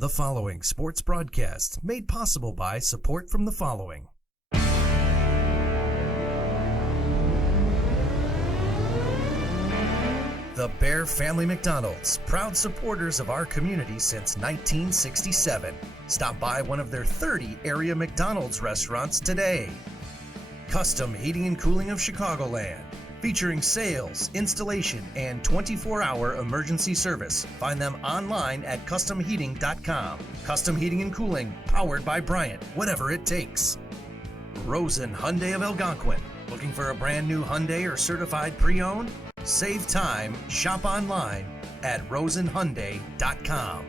The following sports broadcast made possible by support from the following. The Bear Family McDonald's, proud supporters of our community since 1967. Stop by one of their 30 area McDonald's restaurants today. Custom Heating and Cooling of Chicagoland, featuring sales, installation, and 24-hour emergency service. Find them online at customheating.com. Custom Heating and Cooling, powered by Bryant, whatever it takes. Rosen Hyundai of Algonquin. Looking for a brand new Hyundai or certified pre-owned? Save time, shop online at rosenhyundai.com.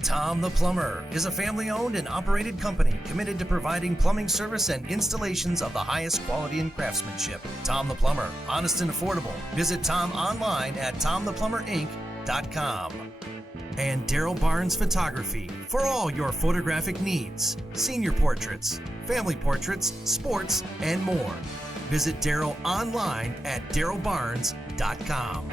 Tom the Plumber is a family-owned and operated company committed to providing plumbing service and installations of the highest quality and craftsmanship. Tom the Plumber, honest and affordable. Visit Tom online at tomtheplumberinc.com. And Daryl Barnes Photography for all your photographic needs, senior portraits, family portraits, sports, and more. Visit Daryl online at darylbarnes.com.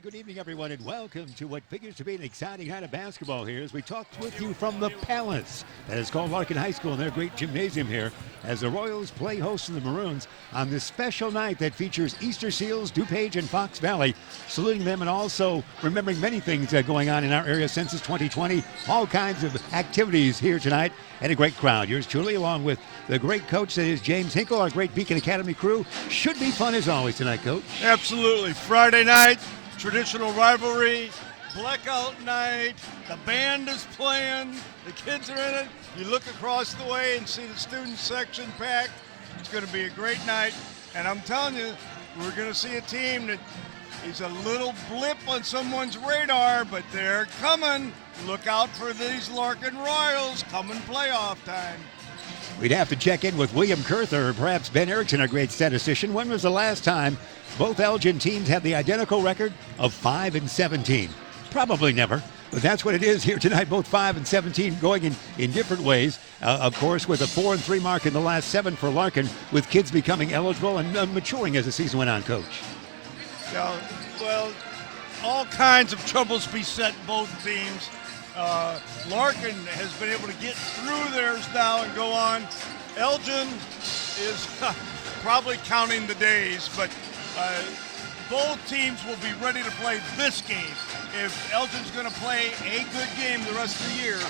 Good evening, everyone, and welcome to what figures to be an exciting night of basketball here as we talk with you from the Palace that is called Larkin High School and their great gymnasium here as the Royals play host to the Maroons on this special night that features Easter Seals, DuPage, and Fox Valley, saluting them and also remembering many things going on in our area since 2020. All kinds of activities here tonight and a great crowd. Yours truly, along with the great coach that is James Hinkle, our great Beacon Academy crew. Should be fun as always tonight, Coach. Absolutely. Friday night. Traditional rivalry, blackout night, the band is playing, the kids are in it. You look across the way and see the student section packed. It's going to be a great night. And I'm telling you, we're going to see a team that is a little blip on someone's radar, but they're coming. Look out for these Larkin Royals coming playoff time. We'd have to check in with William Kurther or perhaps Ben Erickson, our great statistician. When was the last time both Elgin teams had the identical record of 5-17? Probably never, but that's what it is here tonight. Both 5-17 going in different ways. Of course, with a 4-3 mark in the last 7 for Larkin, with kids becoming eligible and maturing as the season went on, Coach. Yeah, well, all kinds of troubles beset both teams. Larkin has been able to get through theirs now and go on. Elgin is probably counting the days, but both teams will be ready to play this game. If Elgin's going to play a good game the rest of the year,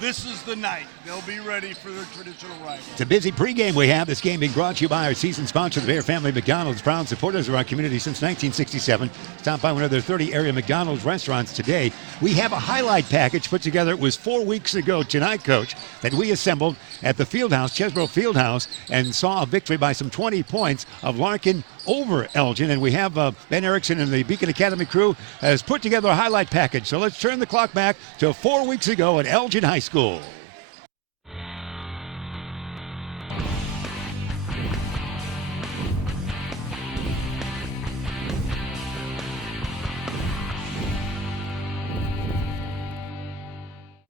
this is the night. They'll be ready for their traditional rival. It's a busy pregame we have. This game being brought to you by our season sponsor, the Bear Family McDonald's, proud supporters of our community since 1967. Stop by one of their 30 area McDonald's restaurants today. We have a highlight package put together. It was 4 weeks ago tonight, Coach, that we assembled at the Fieldhouse, Chesbrough Fieldhouse, and saw a victory by some 20 points of Larkin over Elgin. And we have Ben Erickson and the Beacon Academy crew has put together a highlight package. So let's turn the clock back to 4 weeks ago at Elgin High School.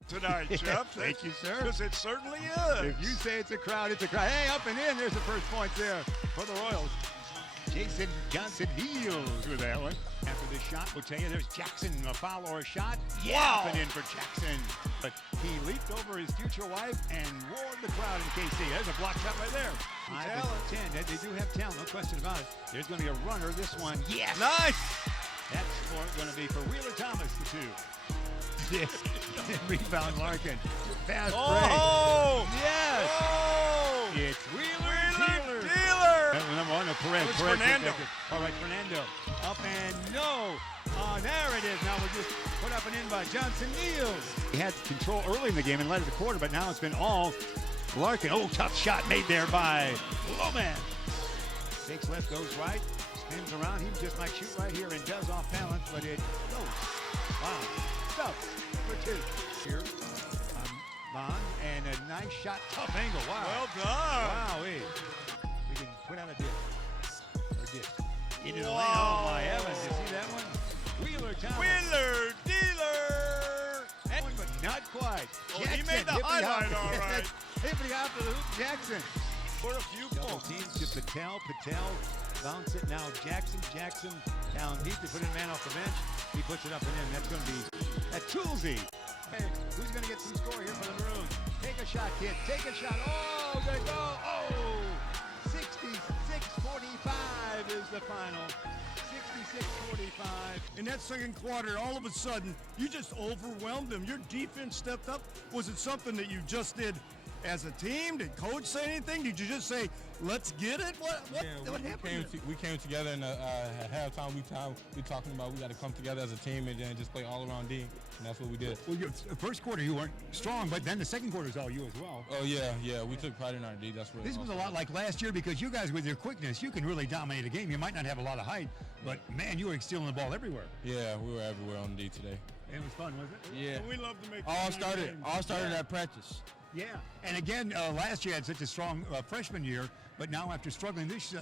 Tonight, Jeff. Thank you, sir. Because it certainly is. If you say it's a crowd, it's a crowd. Hey, up and in. There's the first point there for the Royals. Jason Johnson deals with that one. After this shot, we'll tell you there's Jackson, a foul or a shot. Yeah, wow. Up and in for Jackson. But he leaped over his future wife and roared the crowd in KC. There's a block shot right there. 5-10. They do have talent, no question about it. There's going to be a runner. This one, yes. Nice. That's going to be for Wheeler Thomas, the 2. Rebound Larkin. Fast break. Oh! Yes! Oh! It's Wheeler Dealer. Number 1, Perez. Fernando. All right, Fernando. Up and no. There it is. Now we'll just put up and in by Johnson Neals. He had control early in the game and led the quarter, but now it's been all Larkin. Oh, tough shot made there by Loman. Takes left, goes right, spins around. He just might shoot right here and does off balance, but it goes. Wow. Stuff for 2 here. Bond and a nice shot, tough angle. Wow. Well done. Wow. We can put out a dip. Or dip. Into the lane. Oh my heavens. Thomas. Wheeler, dealer. And, but not quite. Oh, he made the highlight all right. Hippity hop to the hoop, Jackson. For a few Double points. teams to Patel. Bounce it now. Jackson down deep. They put in a man off the bench. He puts it up and in. That's going to be at Toolsy. Hey, who's going to get some score here for the Maroons? Take a shot, kid. Take a shot. Oh, they go. Oh, 66-45 is the final. 66-45. In that second quarter, all of a sudden, you just overwhelmed them. Your defense stepped up. Was it something that you just did as a team? Did coach say anything? Did you just say, let's get it? What happened? We came together in at halftime. We talking about we got to come together as a team and then just play all around D, and that's what we did. Well, first quarter you weren't strong, but then the second quarter is all you as well. Oh yeah, we took pride in our D. That's really This was a lot like last year because you guys, with your quickness, you can really dominate a game. You might not have a lot of height, but man, you were stealing the ball everywhere. Yeah, we were everywhere on D today. It was fun, wasn't it? Yeah. We love to make All started at practice. Yeah, and again, last year had such a strong freshman year, but now after struggling this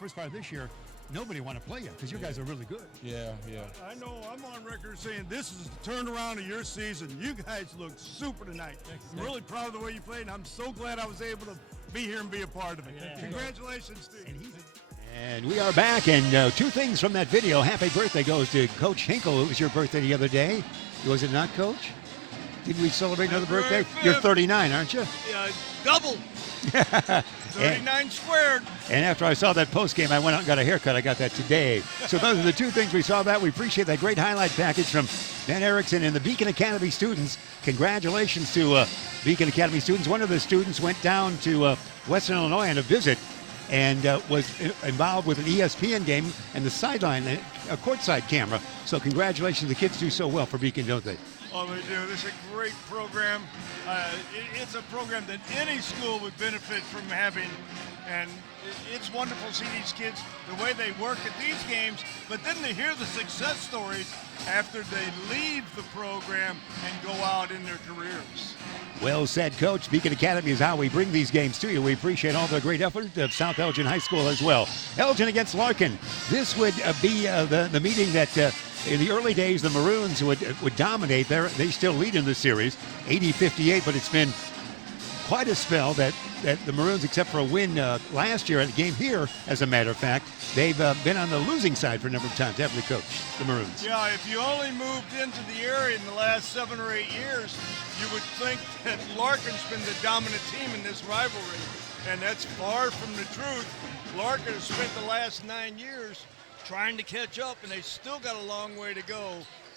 first part of this year, nobody want to play you because you guys are really good. Yeah. I know I'm on record saying this is the turnaround of your season. You guys look super tonight. I'm really proud of the way you played, and I'm so glad I was able to be here and be a part of it. Yeah. Congratulations, Steve. And we are back, and two things from that video. Happy birthday goes to Coach Hinkle. It was your birthday the other day. Was it not, Coach? Did we celebrate another birthday? You're 39, aren't you? Yeah, double. 39 squared. And after I saw that post game, I went out and got a haircut. I got that today. So those are the two things we saw that. We appreciate that great highlight package from Ben Erickson and the Beacon Academy students. Congratulations to Beacon Academy students. One of the students went down to Western Illinois on a visit and was involved with an ESPN game and the sideline, a courtside camera. So congratulations. The kids do so well for Beacon, don't they? Oh, they do. This is a great program. It's a program that any school would benefit from having, and it's wonderful to see these kids, the way they work at these games, but then to hear the success stories after they leave the program and go out in their careers. Well said, Coach. Beacon Academy is how we bring these games to you. We appreciate all the great effort of South Elgin High School as well. Elgin against Larkin. This would be the meeting that in the early days the Maroons would dominate. They still lead in the series, 80-58, but it's been quite a spell that the Maroons, except for a win last year at the game here, as a matter of fact, they've been on the losing side for a number of times, haven't they, Coach, the Maroons? Yeah, if you only moved into the area in the last 7 or 8 years, you would think that Larkin's been the dominant team in this rivalry, and that's far from the truth. Larkin has spent the last 9 years trying to catch up, and they still got a long way to go,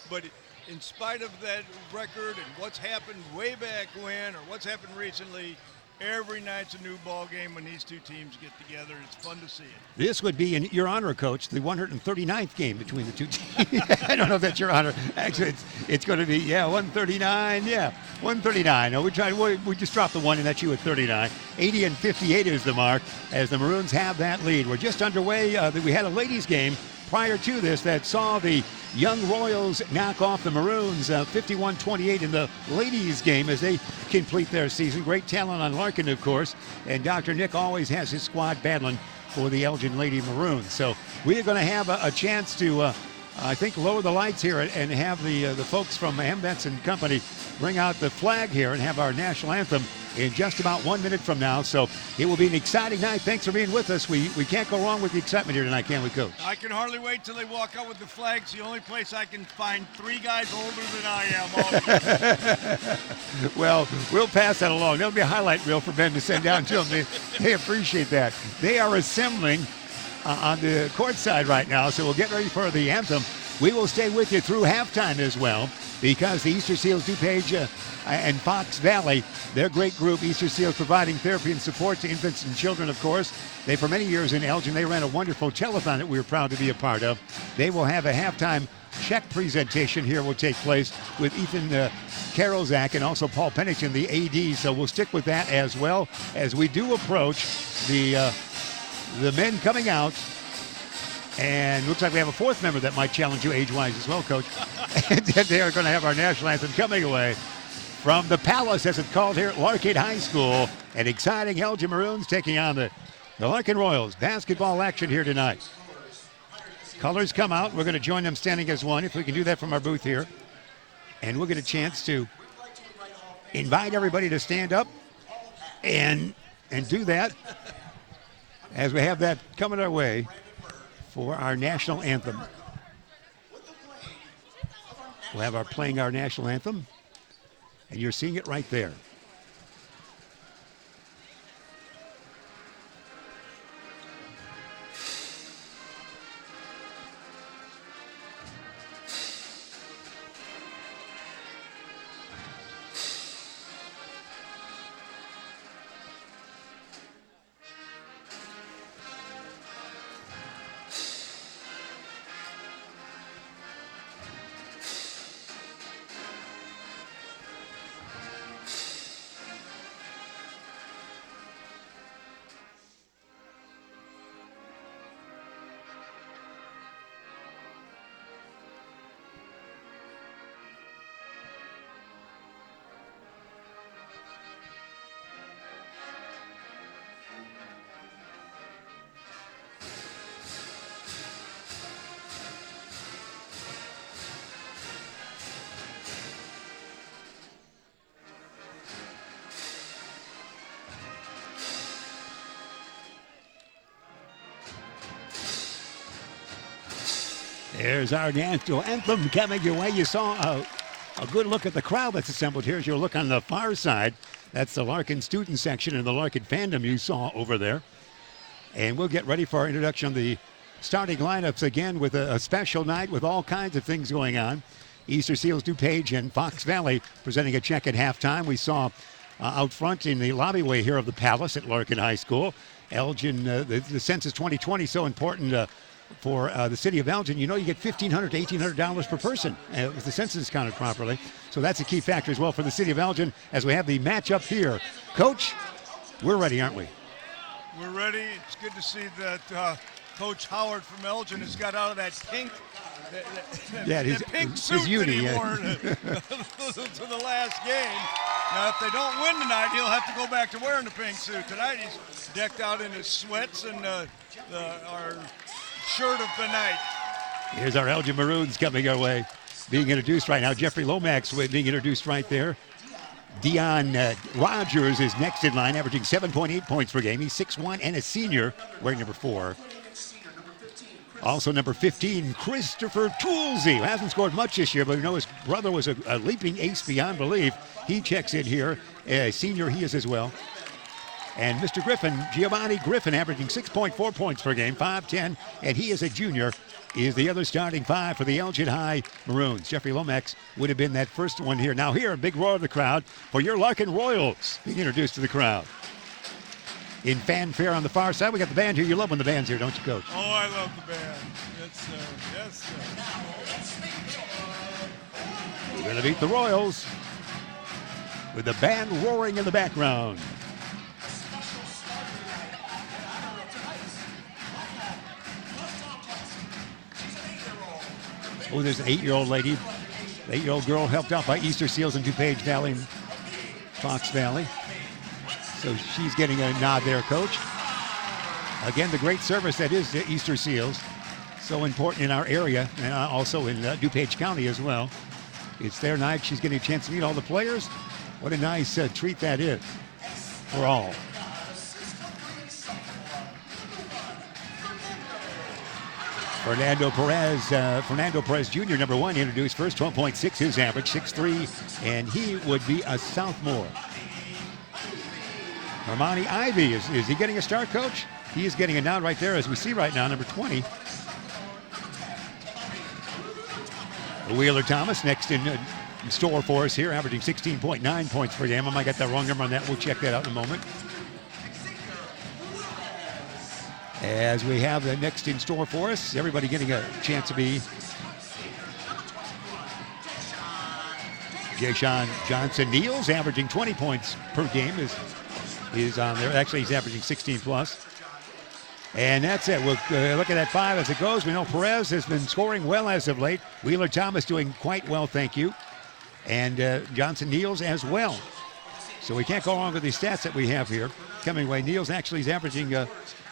but in spite of that record and what's happened way back when or what's happened recently, every night's a new ball game when these two teams get together. It's fun to see it. This would be, in your honor, Coach, the 139th game between the two teams. I don't know if that's your honor. Actually, it's going to be, 139. Yeah, 139. No, we just dropped the one, and that's you at 39. 80-58 is the mark as the Maroons have that lead. We're just underway. We had a ladies' game prior to this that saw the Young Royals knock off the Maroons 51-28 in the ladies' game as they complete their season. Great talent on Larkin, of course, and Dr. Nick always has his squad battling for the Elgin Lady Maroons. So we are going to have a chance to, I think, lower the lights here and have the folks from Hembetz and Company bring out the flag here and have our national anthem in just about 1 minute from now. So it will be an exciting night. Thanks for being with us. We can't go wrong with the excitement here tonight, can we, Coach? I can hardly wait till they walk out with the flags. The only place I can find 3 guys older than I am. Well, we'll pass that along. There'll be a highlight reel for Ben to send down to them. They appreciate that. They are assembling on the court side right now, so we'll get ready for the anthem. We will stay with you through halftime as well, because the Easter Seals DuPage and Fox Valley, their great group, Easter Seals, providing therapy and support to infants and children, of course. They, for many years in Elgin, they ran a wonderful telethon that we were proud to be a part of. They will have a halftime check presentation here will take place with Ethan Karolzak and also Paul Pennington, the AD. So we'll stick with that as well as we do approach the men coming out. And looks like we have a fourth member that might challenge you age-wise as well, Coach. And they are going to have our national anthem coming away from the Palace, as it's called here at Larkin High School. An exciting Elgin Maroons taking on the Larkin Royals. Basketball action here tonight. Colors come out. We're going to join them standing as one, if we can do that from our booth here. And we'll get a chance to invite everybody to stand up and do that as we have that coming our way for our national anthem. We'll have playing our national anthem, and you're seeing it right there. There's our national anthem coming your way. You saw a good look at the crowd that's assembled here. As you look on the far side, that's the Larkin student section and the Larkin fandom you saw over there. And we'll get ready for our introduction of the starting lineups again with a special night with all kinds of things going on. Easter Seals, DuPage, and Fox Valley presenting a check at halftime. We saw out front in the lobbyway here of the Palace at Larkin High School. Elgin, the census 2020 so important for the city of Elgin. You know, you get $1,500 to $1,800 per person if the census is counted properly. So that's a key factor as well for the city of Elgin as we have the matchup here. Coach, we're ready, aren't we? We're ready. It's good to see that Coach Howard from Elgin has got out of that pink, pink suit his uni, that he wore to the last game. Now, if they don't win tonight, he'll have to go back to wearing the pink suit. Tonight, he's decked out in his sweats and our shirt of the night. Here's our Elgin Maroons coming our way, being introduced right now. Jeffrey Lomax being introduced right there. Dion Rogers is next in line, averaging 7.8 points per game. He's 6'1" and a senior, wearing number 4. Also number 15, Christopher Toolsey, who hasn't scored much this year, but we know his brother was a leaping ace beyond belief. He checks in here. Senior he is as well. And Mr. Griffin, Giovanni Griffin, averaging 6.4 points per game, 5'10", and he is a junior, is the other starting 5 for the Elgin High Maroons. Jeffrey Lomax would have been that first one here. Now here, a big roar of the crowd for your Larkin Royals being introduced to the crowd. In fanfare on the far side, we got the band here. You love when the band's here, don't you, Coach? Oh, I love the band. Yes, sir. We're going to beat the Royals with the band roaring in the background. Oh, there's an 8-year-old lady, 8-year-old girl helped out by Easter Seals in DuPage Valley and Fox Valley. So she's getting a nod there, Coach. Again, the great service that is the Easter Seals. So important in our area and also in DuPage County as well. It's their night. She's getting a chance to meet all the players. What a nice treat that is for all. Fernando Perez Jr., number 1, introduced first, 12.6 his average, 6'3", and he would be a sophomore. Armani Ivy, is he getting a start, Coach? He is getting a nod right there, as we see right now, number 20. Wheeler Thomas next in store for us here, averaging 16.9 points per game. I might get that wrong number on that. We'll check that out in a moment. As we have the next in store for us, everybody getting a chance to be. Jayshawn Johnson-Neals averaging 20 points per game is on there. Actually, he's averaging 16 plus. And that's it. We'll look at that 5 as it goes. We know Perez has been scoring well as of late. Wheeler Thomas doing quite well, thank you. And Johnson-Neals as well. So we can't go wrong with the stats that we have here. Coming away, Neals actually is averaging,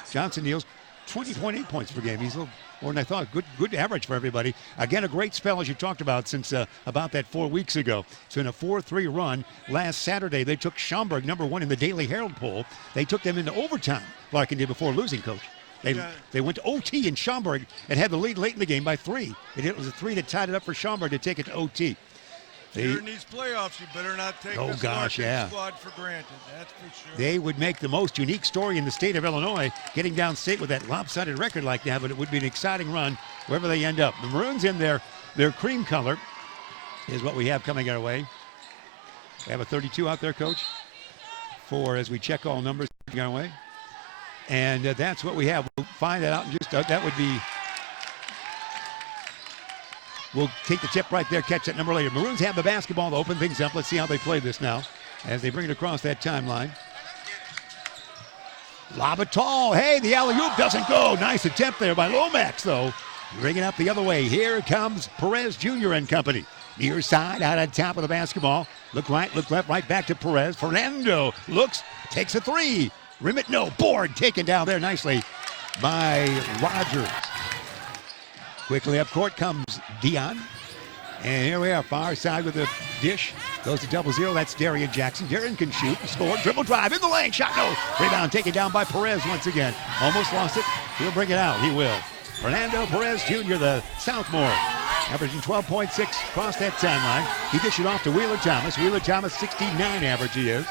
Johnson-Neals 20.8 points per game. He's a little more than I thought. Good average for everybody. Again, a great spell, as you talked about, since about that 4 weeks ago. It's been a 4-3 run. Last Saturday, they took Schaumburg, #1 in the Daily Herald poll. They took them into overtime, Larkin did, before losing, Coach. They went to OT in Schaumburg and had the lead late in the game by 3. It was a 3 that tied it up for Schaumburg to take it to OT. Here in these playoffs, you better not take this Larkin squad for granted. That's for sure. They would make the most unique story in the state of Illinois, getting downstate with that lopsided record like that, but it would be an exciting run wherever they end up. The Maroons in their cream color is what we have coming our way. We have a 32 out there, Coach, as we check all numbers coming our way. And that's what we have. We'll find that out in just, that would be, we'll take the tip right there, catch that number later. Maroons have the basketball to open things up. Let's see how they play this now as they bring it across that timeline. Lob it tall. Hey, the alley-oop doesn't go. Nice attempt there by Lomax, though. Bringing up the other way. Here comes Perez Jr. and company. Near side, out on top of the basketball. Look right, look left, right back to Perez. Fernando looks, takes a 3. Rim it, no. Board taken down there nicely by Rogers. Quickly up court comes Dion. And here we are, far side with the dish. Goes to 0-0. That's Darian Jackson. Darian can shoot, score, dribble drive in the lane. Shot, no. Rebound taken down by Perez once again. Almost lost it. He'll bring it out. He will. Fernando Perez Jr., the sophomore, averaging 12.6 across that timeline. He dished it off to Wheeler Thomas. Wheeler Thomas, 69 average he is.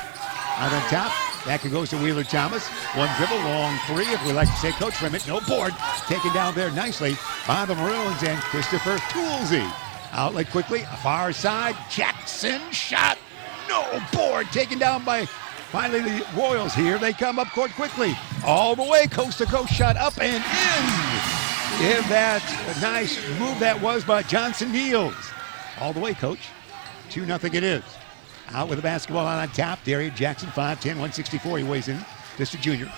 Out on top, back it goes to Wheeler Thomas. One dribble, long 3, if we like to say. Coach from it, no board. Taken down there nicely by the Maroons and Christopher Toolsey. Outlet quickly, far side, Jackson shot, no board. Taken down by, finally, the Royals here. They come up court quickly. All the way, coast to coast shot up and in. Give that a nice move that was by Johnson Niels. All the way, Coach. 2-0 it is. Out with the basketball out on top. Darian Jackson, 5'10", 164. He weighs in. Just a junior.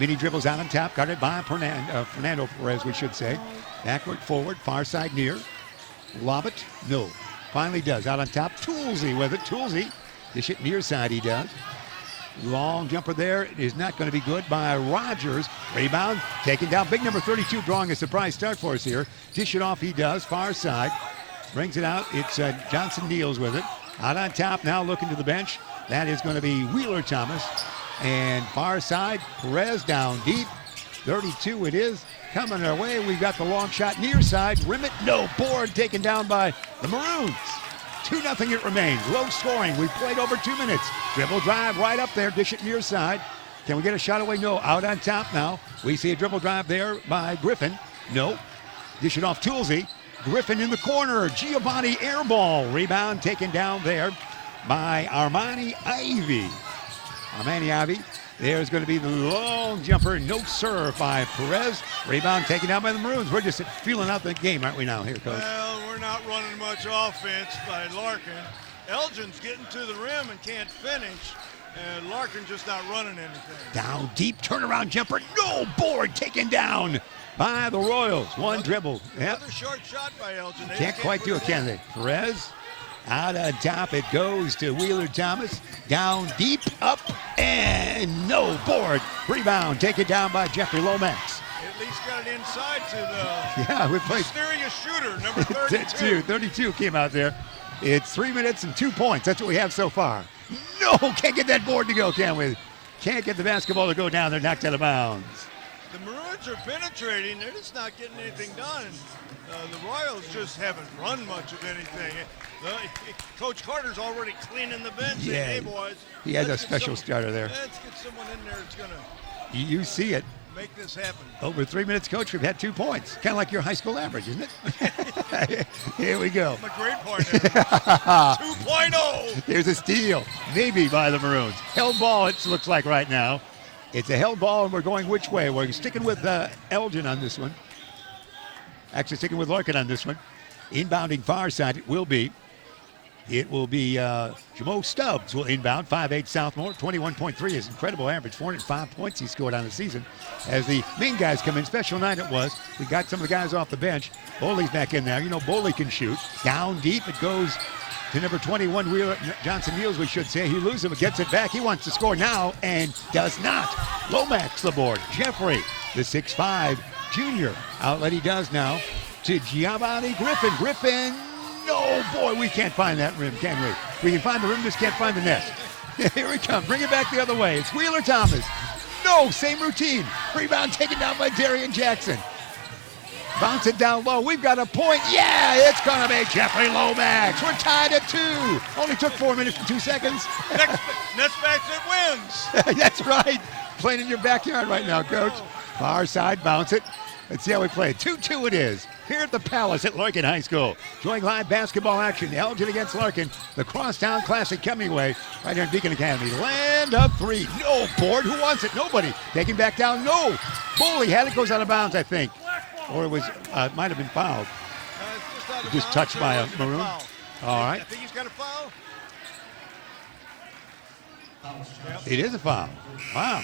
Mini dribbles out on top. Guarded by Fernando Perez, we should say. Backward, forward, far side near. Lob it. No. Finally does. Out on top. Toolsey with it. Toolsey. Dish it near side he does. Long jumper there is not going to be good by Rogers. Rebound taken down. Big number 32 drawing a surprise start for us here. Dish it off he does. Far side. Brings it out. It's Johnson Niels with it. Out on top now looking to the bench. That is going to be Wheeler Thomas. And far side, Perez down deep. 32 it is. Coming our way. We've got the long shot near side. Rim it. No. Board taken down by the Maroons. 2-0 it remains. Low scoring. We've played over 2 minutes. Dribble drive right up there. Dish it near side. Can we get a shot away? No. Out on top now. We see a dribble drive there by Griffin. No. Dish it off Toolsey. Griffin in the corner. Giovanni air ball. Rebound taken down there by Armani Ivy. Armani Ivy. There's going to be the long jumper. No serve by Perez. Rebound taken down by the Maroons. We're just feeling out the game, aren't we now here, Coach? Well, we're not running much offense by Larkin. Elgin's getting to the rim and can't finish. And Larkin just not running anything. Down deep. Turnaround jumper. No board taken down by the Royals. One dribble. Yep. Another short shot by Elgin. Can't quite do it, can they? Perez. Out on top it goes to Wheeler Thomas. Down deep, up, and no board. Rebound taken down by Jeffrey Lomax. At least got it inside to the we played mysterious shooter, number 32. 32 came out there. It's 3 minutes and 2 points. That's what we have so far. No, can't get that board to go, can we? Can't get the basketball to go down. They're knocked out of bounds. The Maroons are penetrating. They're just not getting anything done. The Royals just haven't run much of anything. Coach Carter's already cleaning the bench. Yeah, hey, boys, he has a special starter there. Let's get someone in there that's going to You see it. make this happen. Over 3 minutes, Coach, we've had 2 points. Kind of like your high school average, isn't it? Here we go. I'm a great partner. 2.0. Here's a steal, maybe by the Maroons. Held ball, it looks like right now. It's a held ball, and we're going which way? We're sticking with Elgin on this one. Actually sticking with Larkin on this one. Inbounding far side, it will be Jamo Stubbs will inbound. 5'8" sophomore, 21.3 is incredible average. 405 points he scored on the season. As the main guys come in, special night it was. We got some of the guys off the bench. Boley's back in there. You know Boley can shoot. Down deep it goes to number 21, Wheeler Johnson Niels, we should say. He loses it, but gets it back. He wants to score now and does not. Lomax the board. Jeffrey, the 6'5" junior. Outlet he does now to Giovanni Griffin. Griffin, no, boy, we can't find that rim, can we? We can find the rim, just can't find the net. Here we come. Bring it back the other way. It's Wheeler Thomas. No, same routine. Rebound taken down by Darian Jackson. Bounce it down low. We've got a point. Yeah, it's going to be Jeffrey Lomax. We're tied at 2. Only took 4 minutes and 2 seconds. Next basket wins. That's right. Playing in your backyard right now, Coach. Far side, bounce it. Let's see how we play. 2-2 it is here at the Palace at Larkin High School. Enjoying live basketball action. Elgin against Larkin. The Crosstown Classic coming away right here in Beacon Academy. Land up 3. No board. Who wants it? Nobody. Taking back down. No. Bully had it. Goes out of bounds, I think. Or it was, might have been fouled. Just touched by a Maroon. All right. I think he's got a foul. It is a foul. Wow.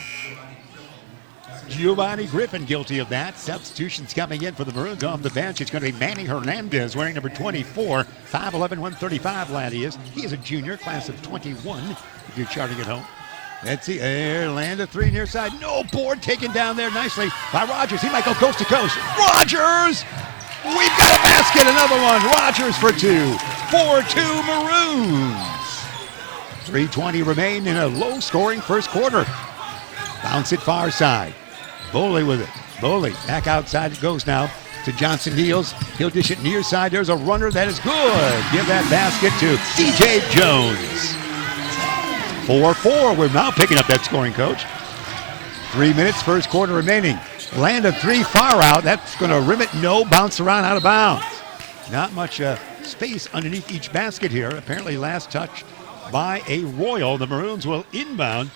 Giovanni Griffin guilty of that. Substitutions coming in for the Maroons off the bench. It's going to be Manny Hernandez wearing number 24. 5'11", 135 lad he is. He is a junior, class of 21, if you're charting at home. Let's see. There, land a 3 near side. No board taken down there nicely by Rogers. He might go coast to coast. Rogers! We've got a basket. Another one. Rogers for 2. 4-2 Maroons. 3:20 remain in a low-scoring first quarter. Bounce it far side. Boley with it. Boley back outside it goes now to Johnson Niels. He'll dish it near side. There's a runner that is good. Give that basket to DJ Jones. 4-4. We're now picking up that scoring, Coach. 3 minutes, first quarter remaining. Land of 3 far out. That's going to rim it. No, bounce around out of bounds. Not much space underneath each basket here. Apparently last touch by a Royal. The Maroons will inbound.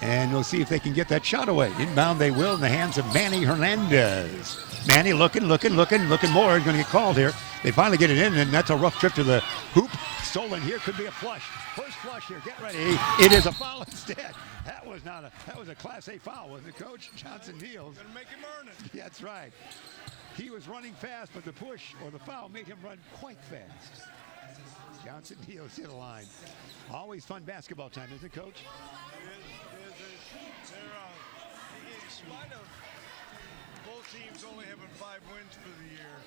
And we'll see if they can get that shot away. Inbound they will in the hands of Manny Hernandez. Manny looking more. He's going to get called here. They finally get it in, and that's a rough trip to the hoop. Stolen here. Could be a flush. First flush here. Get ready. It is a foul instead. That was a Class A foul, wasn't it, Coach? Johnson Niels. Gonna make him earn it. That's right. He was running fast, but the push or the foul made him run quite fast. Johnson Niels hit a line. Always fun basketball time, isn't it, Coach? In spite of both teams only having 5 wins for the year,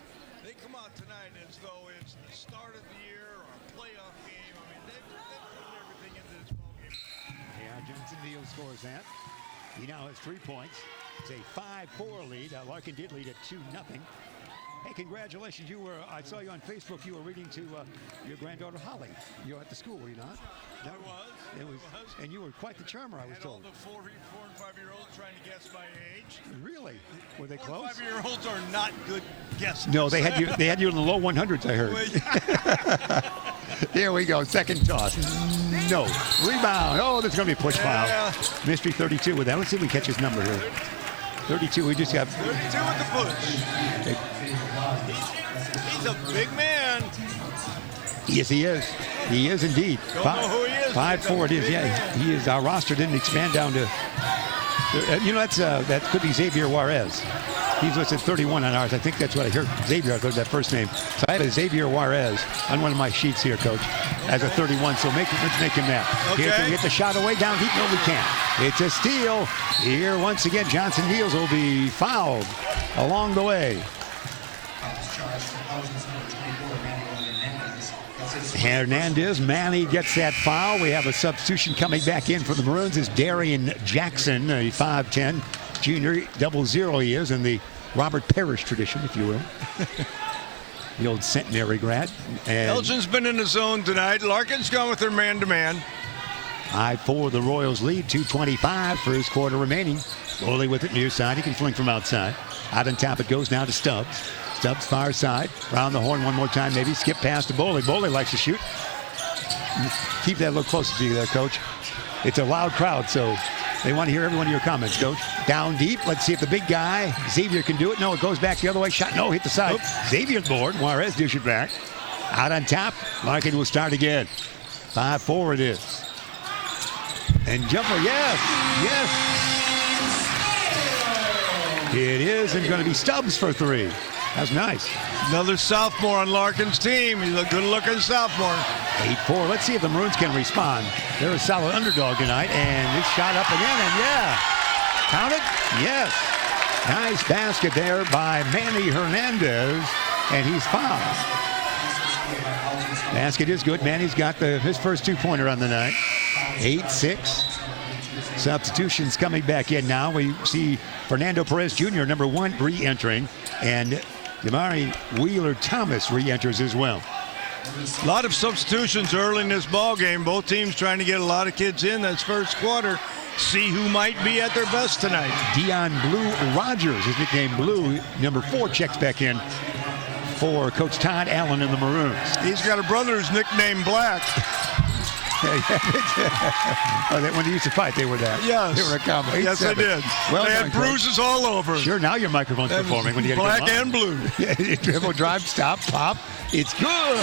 they come out tonight as though it's the start of the year or a playoff game. I mean, they've put everything into this ball game. Yeah, Johnson Niels scores that. He now has 3 points. It's a 5-4 lead. Larkin did lead at 2-0. Hey, congratulations. I saw you on Facebook. You were reading to your granddaughter, Holly. You were at the school, were you not? I was. It was. And you were quite the charmer, I was told. All the 4 and 5-year-olds trying to guess my age. Really? Were they 4 close? and 5-year-olds are not good guessers. No, they had you in the low 100s, I heard. Here we go. Second toss. No. Rebound. Oh, there's going to be a push foul. Mystery 32 with that. Let's see if we catch his number here. 32, we just got 32 with the push. He's a big man. Yes, he is. He is indeed. Don't know who he is. 5'4" it is. Yeah, he is. Our roster didn't expand down to. That could be Xavier Juarez. He's listed 31 on ours. I think that's what I heard. Xavier, I heard that first name. So I have a Xavier Juarez on one of my sheets here, Coach, as a 31. So let's make him that. Okay. Here, can we get the shot away down deep? No, we can't. It's a steal. Here, once again, Johnson Niels will be fouled along the way. Hernandez, Manny gets that foul. We have a substitution coming back in for the Maroons is Darian Jackson, a 5'10" junior, 00 he is in the Robert Parrish tradition, if you will. The old centenary grad. And Elgin's been in the zone tonight. Larkin's gone with their man-to-man. 5-4, the Royals lead, 2:25, first quarter remaining. Boley with it near side. He can fling from outside. Out on top it goes now to Stubbs. Stubbs far side. Round the horn one more time, maybe. Skip past to Boley. Boley likes to shoot. Keep that a little closer to you there, Coach. It's a loud crowd, so they want to hear every one of your comments, Coach. Down deep. Let's see if the big guy, Xavier, can do it. No, it goes back the other way. Shot. No, hit the side. Xavier's board. Juarez dish it back. Out on top. Larkin will start again. 5-4 it is. And jumper, yes. It is, and going to be Stubbs for 3. That's nice. Another sophomore on Larkin's team. He's a good-looking sophomore. 8-4. Let's see if the Maroons can respond. They're a solid underdog tonight, and this shot up and in, and yeah. Count it? Yes. Nice basket there by Manny Hernandez, and he's fouled. Basket is good. Manny's got his first two-pointer on the night. 8-6. Substitutions coming back in now. We see Fernando Perez Jr., number 1, re-entering, and Damari Wheeler-Thomas re-enters as well. A lot of substitutions early in this ball game. Both teams trying to get a lot of kids in this first quarter. See who might be at their best tonight. Dion Blue Rogers, his nickname Blue, number 4, checks back in for Coach Todd Allen and the Maroons. He's got a brother who's nicknamed Black. When they used to fight, they were that. Yes. They were a combo. Yes, they did. Well, they had bruises all over. Sure, now your microphone's performing when you get Black and blue. Dribble, drive, stop, pop. It's good.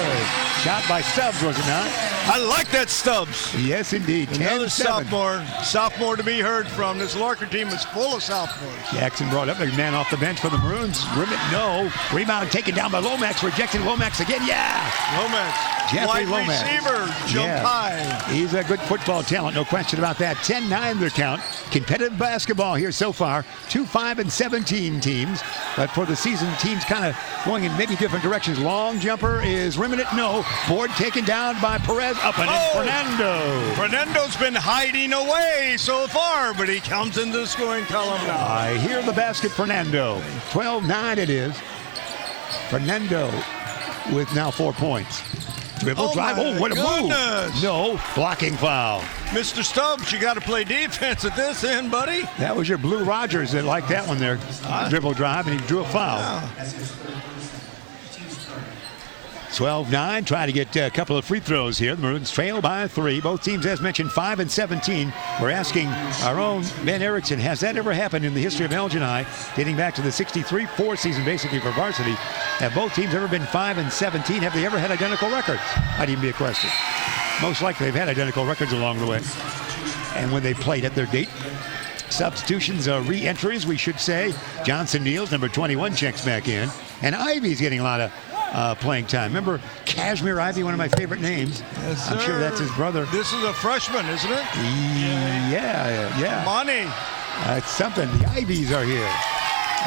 Shot by Stubbs, was it not? I like that Stubbs. Yes, indeed. Another sophomore to be heard from. This Larkin team is full of sophomores. Jackson brought up a man off the bench for the Maroons. No. Rebound taken down by Lomax. Rejected Lomax again. Yeah. Lomax. Jeffrey Wide Lomax. receiver. Jumped high. He's a good football talent. No question about that. 10-9 their count. Competitive basketball here so far. 2-5-17 teams. But for the season, teams kind of going in maybe different directions. Long jumper is rimmed it. No. Board taken down by Perez. Up and in Fernando. Fernando's been hiding away so far, but he comes into the scoring column now. I hear the basket, Fernando. 12-9 it is. Fernando with now 4 points. Dribble, drive. Oh, what a move. No, blocking foul. Mr. Stubbs, you got to play defense at this end, buddy. That was your Blue Rogers that liked that one there. Dribble, drive, and he drew a foul. Yeah. 12-9, trying to get a couple of free throws here. The Maroons trail by 3. Both teams, as mentioned, 5-17. We're asking our own Ben Erickson, has that ever happened in the history of Elgin High, dating back to the 63-4 season, basically, for varsity? Have both teams ever been 5-17? Have they ever had identical records? Might even be a question. Most likely they've had identical records along the way. And when they played at their date. Substitutions, re-entries, we should say. Johnson Neals, number 21, checks back in. And Ivy's getting a lot of playing time. Remember Kashmir Ivy, one of my favorite names. Yes, I'm sure that's his brother. This is a freshman, isn't it? Yeah. Money. It's something. The Ivies are here.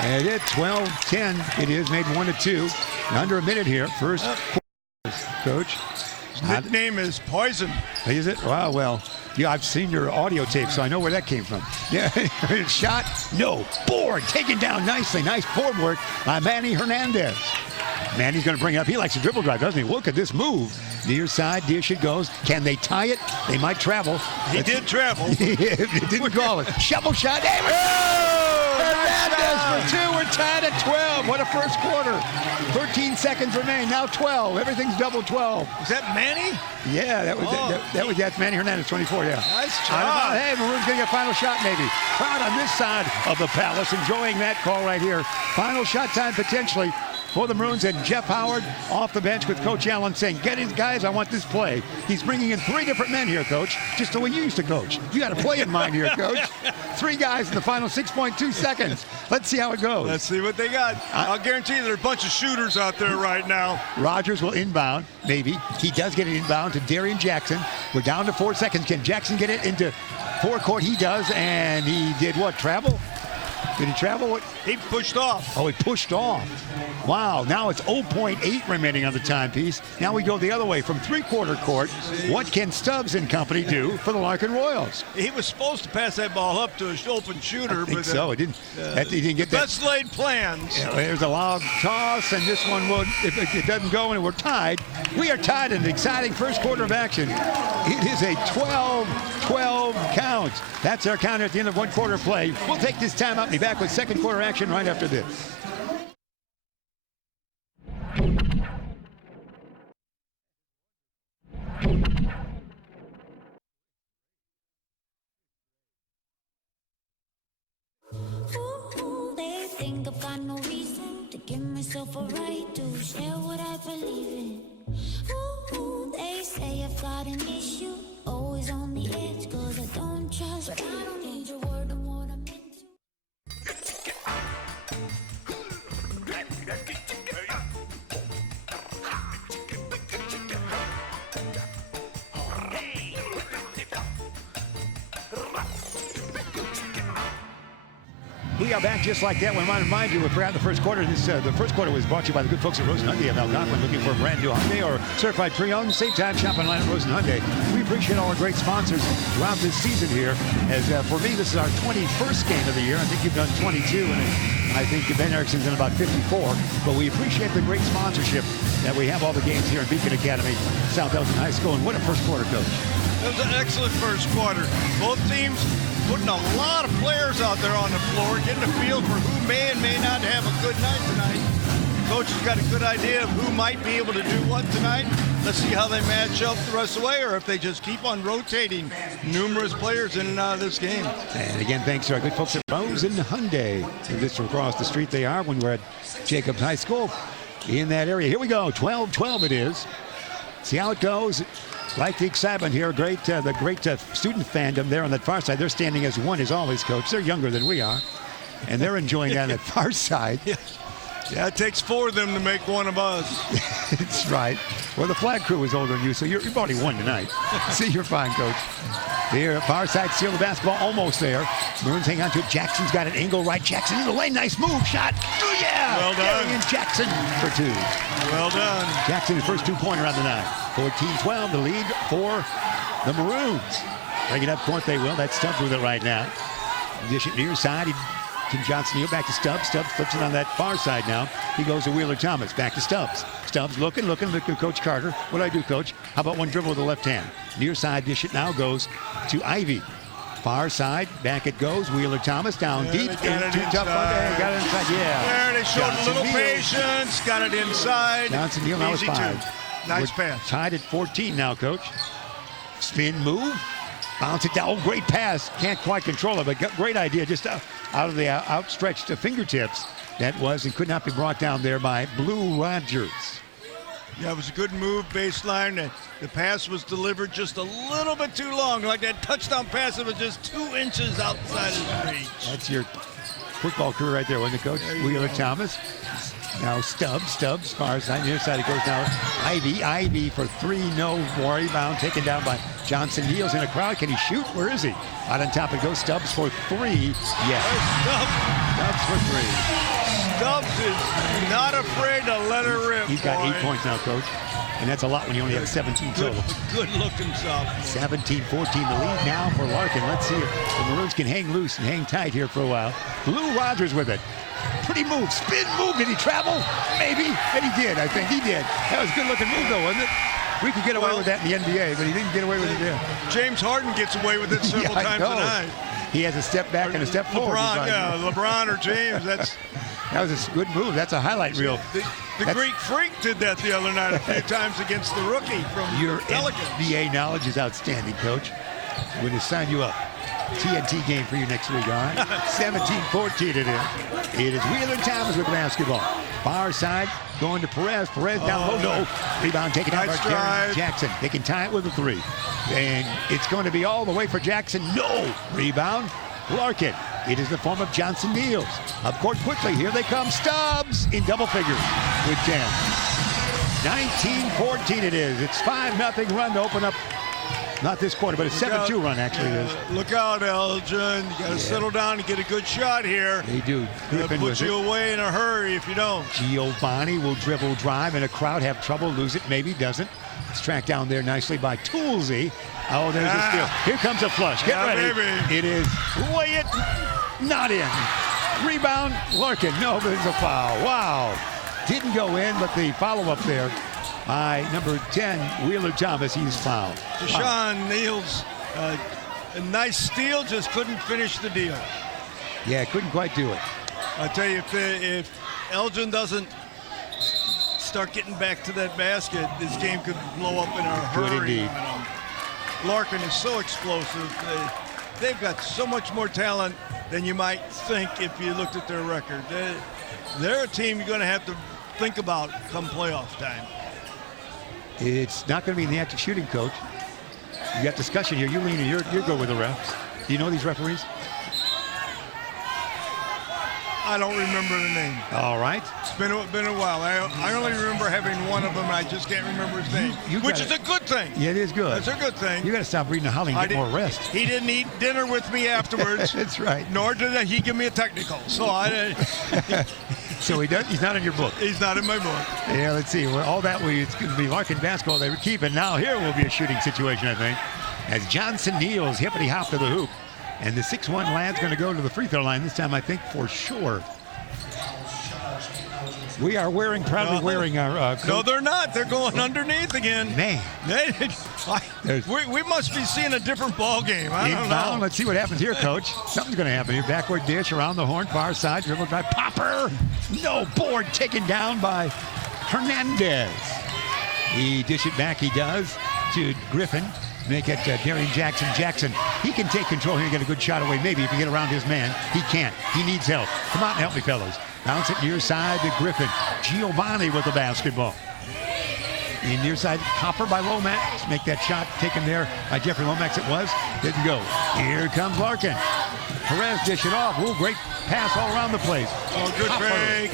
And it's 12-10. It is made 1-2. Under a minute here. First quarter, Coach. His nickname is Poison. Is it? Wow, well, yeah, I've seen your audio tape, so I know where that came from. Yeah, shot, no. Board, taken down nicely. Nice board work by Manny Hernandez. Manny's going to bring it up. He likes to dribble drive, doesn't he? Look at this move. Near side, dish it goes. Can they tie it? They might travel. He did travel. He didn't call it. Shovel shot. There we go! Hernandez for 2. We're tied at 12. What a first quarter. 13 seconds remain. Now 12. Everything's double 12. Is that Manny? Yeah, that's Manny Hernandez, 24, yeah. Nice job. Hey, Maroon's getting a final shot maybe. Crowd on this side of the Palace enjoying that call right here. Final shot time potentially for the Maroons, and Jeff Howard off the bench with Coach Allen saying, get in, guys, I want this play. He's bringing in 3 different men here, Coach, just the way you used to coach. You got a play in mind here, Coach. 3 guys in the final 6.2 seconds. Let's see how it goes. Let's see what they got. I'll guarantee you there are a bunch of shooters out there right now. Rogers will inbound, maybe. He does get it inbound to Darian Jackson. We're down to 4 seconds. Can Jackson get it into forecourt? He does, and he did what, travel? Did he travel? He pushed off. Oh, he pushed off. Wow, now it's 0.8 remaining on the timepiece. Now we go the other way from three-quarter court. What can Stubbs and company do for the Larkin Royals? He was supposed to pass that ball up to an open shooter. I think so. He didn't get that. Best laid plans. Yeah, there's a long toss, and this one will, if it doesn't go and we're tied, we are tied in an exciting first quarter of action. It is a 12-12 count. That's our count at the end of one quarter play. We'll take this time out and be back with second quarter action right after this. Ooh, they think I've got no reason to give myself a right to share what I believe in. Ooh, they say I've got an issue, always on the edge, 'cause I don't trust. But I don't need your word on what I'm into. we are back just like that. We want to remind you, we forgot the first quarter. The first quarter was brought to you by the good folks at Rosen Hyundai of Algonquin. Looking for a brand new Hyundai or certified pre-owned, same time shop online at Rosen Hyundai. We appreciate all our great sponsors throughout this season here. As for me, this is our 21st game of the year. I think you've done 22, and I think Ben Erickson's done about 54. But we appreciate the great sponsorship that we have all the games here at Beacon Academy, South Elgin High School. And what a first quarter, Coach. It was an excellent first quarter. Both teams putting a lot of players out there on the floor, getting a feel for who may and may not have a good night tonight. Coach has got a good idea of who might be able to do what tonight. Let's see how they match up the rest of the way, or if they just keep on rotating numerous players in and out of this game. And again, thanks to our good folks at Rosen Hyundai. Just across the street they are when we're at Jacobs High School in that area. Here we go, 12-12 it is. See how it goes. Like the excitement here, the great student fandom there on that far side. They're standing as one as always, Coach. They're younger than we are, and they're enjoying that on that far side. Yeah, it takes 4 of them to make one of us. That's right. Well, the flag crew is older than you, so you've already won tonight. See, you're fine, Coach. Here, far side, steal the basketball, almost there. Maroons hang on to it. Jackson's got it. Angle right. Jackson in the lane. Nice move. Shot. Oh, yeah. Well done. Darian Jackson for 2. Well done. Jackson, the first 2-pointer on the night. 14-12, the lead for the Maroons. Bring it up court, they will. That's Stubbs with it right now. Dish it near side. Tim Johnson, back to Stubbs. Stubbs flips it on that far side now. He goes to Wheeler Thomas. Back to Stubbs. Stubbs looking at Coach Carter. What do I do, Coach? How about one dribble with the left hand? Near side, dish it now goes to Ivy. Far side, back it goes. Wheeler Thomas down deep. Got it inside. Got it inside, yeah. There, they showed Johnson a little Neal. patience. Got it inside. Johnson Neal now is Easy 5. 2. Nice We're pass. tied at 14 now, Coach. Spin move. Bounce it down. Oh, great pass. Can't quite control it, but great idea. Just out of the outstretched fingertips. That was and could not be brought down there by Blue Rogers. Yeah, it was a good move, baseline. The pass was delivered just a little bit too long. Like that touchdown pass, it was just 2 inches outside his reach. That's your football career right there, wasn't it, Coach? Wheeler Thomas. Now Stubbs, far side, near side it goes now. Ivy for 3, no more. Rebound taken down by Johnson. Neal's in a crowd. Can he shoot? Where is he? Out on top it goes. Stubbs for 3. Yes. Stubbs for 3. Stubbs is not afraid to let her rip. He's got 8 points now, Coach. And that's a lot when you only have 17 total. Good looking sophomore. 17-14 the lead now for Larkin. Let's see if the Maroons can hang loose and hang tight here for a while. Blue Rogers with it. Pretty move, spin move. Did he travel? Maybe. And he did, I think he did. That was a good looking move though, wasn't it? We could get away with that in the NBA, but he didn't get away with it there. James Harden gets away with it several times tonight. He has a step back and a step forward. LeBron or James. That was a good move. That's a highlight reel. The Greek Freak did that the other night a few times against the rookie from your Pelicans. NBA knowledge is outstanding, Coach. We're going to sign you up. TNT game for you next week, all right? 17-14 it is. It is Wheeler Thomas with the basketball. Far side going to Perez. Perez down low. No. Rebound taken out by Darren Jackson. They can tie it with a 3. And it's going to be all the way for Jackson. No. Rebound. Larkin. It is the form of Johnson Neals. Up court quickly. Here they come. Stubbs in double figures with 10. 19-14 it is. It's 5-0 run to open up. Not this quarter, but a 7-2 run actually is. Look out, Elgin. You got to settle down and get a good shot here. They do. They'll put you away in a hurry if you don't. Giovanni will dribble drive, and a crowd have trouble. Lose it, maybe doesn't. It's tracked down there nicely by Toolsy. Oh, there's a steal. Here comes a flush. Get ready. Baby. It is lay it, not in. Rebound, Larkin. No, but it's a foul. Wow. Didn't go in, but the follow-up there by number 10, Wheeler Thomas. He's fouled. Deshaun Neal's a nice steal, just couldn't finish the deal. Yeah, couldn't quite do it. I tell you, if Elgin doesn't start getting back to that basket, this game could blow up in a hurry. Good indeed. Larkin is so explosive. They've got so much more talent than you might think if you looked at their record. They're a team you're going to have to think about come playoff time. It's not going to be in the act of shooting, Coach. You got discussion here. You lean and you're good with the refs. Do you know these referees? I don't remember the name. All right. It's been a while. I only remember having one of them, and I just can't remember his name, which is a good thing. Yeah, it is good. It's a good thing. You got to stop reading the Holly and get more rest. He didn't eat dinner with me afterwards. That's right. Nor did he give me a technical. So So he's not in your book. He's not in my book. Yeah, let's see. Well, all that way, it's going to be Larkin basketball they would keep. And now here will be a shooting situation, I think, as Johnson Neals hippity-hop to the hoop. And the 6'1 lad's going to go to the free throw line this time, I think, for sure. We are proudly wearing our coat. No, they're not. They're going underneath again. Man. We must be seeing a different ball game. I don't know. Let's see what happens here, Coach. Something's going to happen here. Backward dish around the horn, far side, dribble drive, popper. No, board taken down by Hernandez. He dish it back, he does, to Griffin. Make it Darian Jackson. Jackson, he can take control here and get a good shot away. Maybe if you get around his man. He can't. He needs help. Come on and help me, fellas. Bounce it near side to Griffin. Giovanni with the basketball. In near side, Copper by Lomax. Make that shot taken there by Jeffrey Lomax. It was. Didn't go. Here comes Larkin. Perez dish it off. Ooh, great pass all around the place. Oh, good break.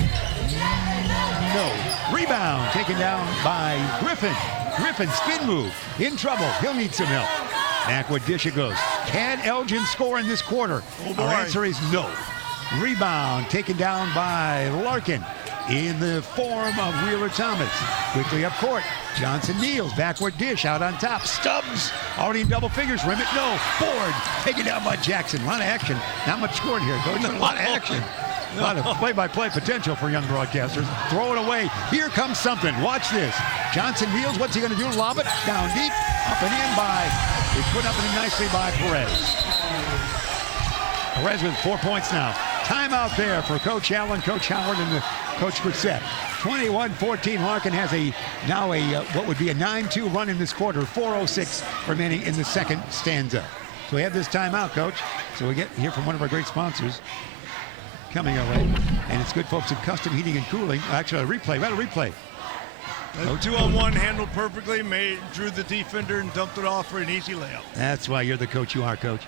No. Rebound taken down by Griffin. Griffin spin move. In trouble. He'll need some help. Backward dish it goes. Can Elgin score in this quarter? Our answer is no. Rebound taken down by Larkin in the form of Wheeler Thomas. Quickly up court. Johnson Neals. Backward dish out on top. Stubbs already in double figures. Rim it. No. Board taken down by Jackson. A lot of action. Not much scored here, Coach. A lot of action. A lot of play-by-play potential for young broadcasters. Throw it away. Here comes something. Watch this. Johnson Neals. What's he going to do? Lob it down deep. Up and in by. It's put up and in nicely by Perez. Perez with 4 points now. Timeout there for Coach Allen, Coach Howard, and Coach Brissett. 21-14. Larkin has now what would be a 9-2 run in this quarter. 4:06 remaining in the second stanza. So we have this timeout, Coach. So we get here from one of our great sponsors coming our way, and it's good folks at Custom Heating and Cooling. Actually, a replay. Right, a replay. 2-on-1 handled perfectly. Drew the defender and dumped it off for an easy layup. That's why you're the coach you are, Coach.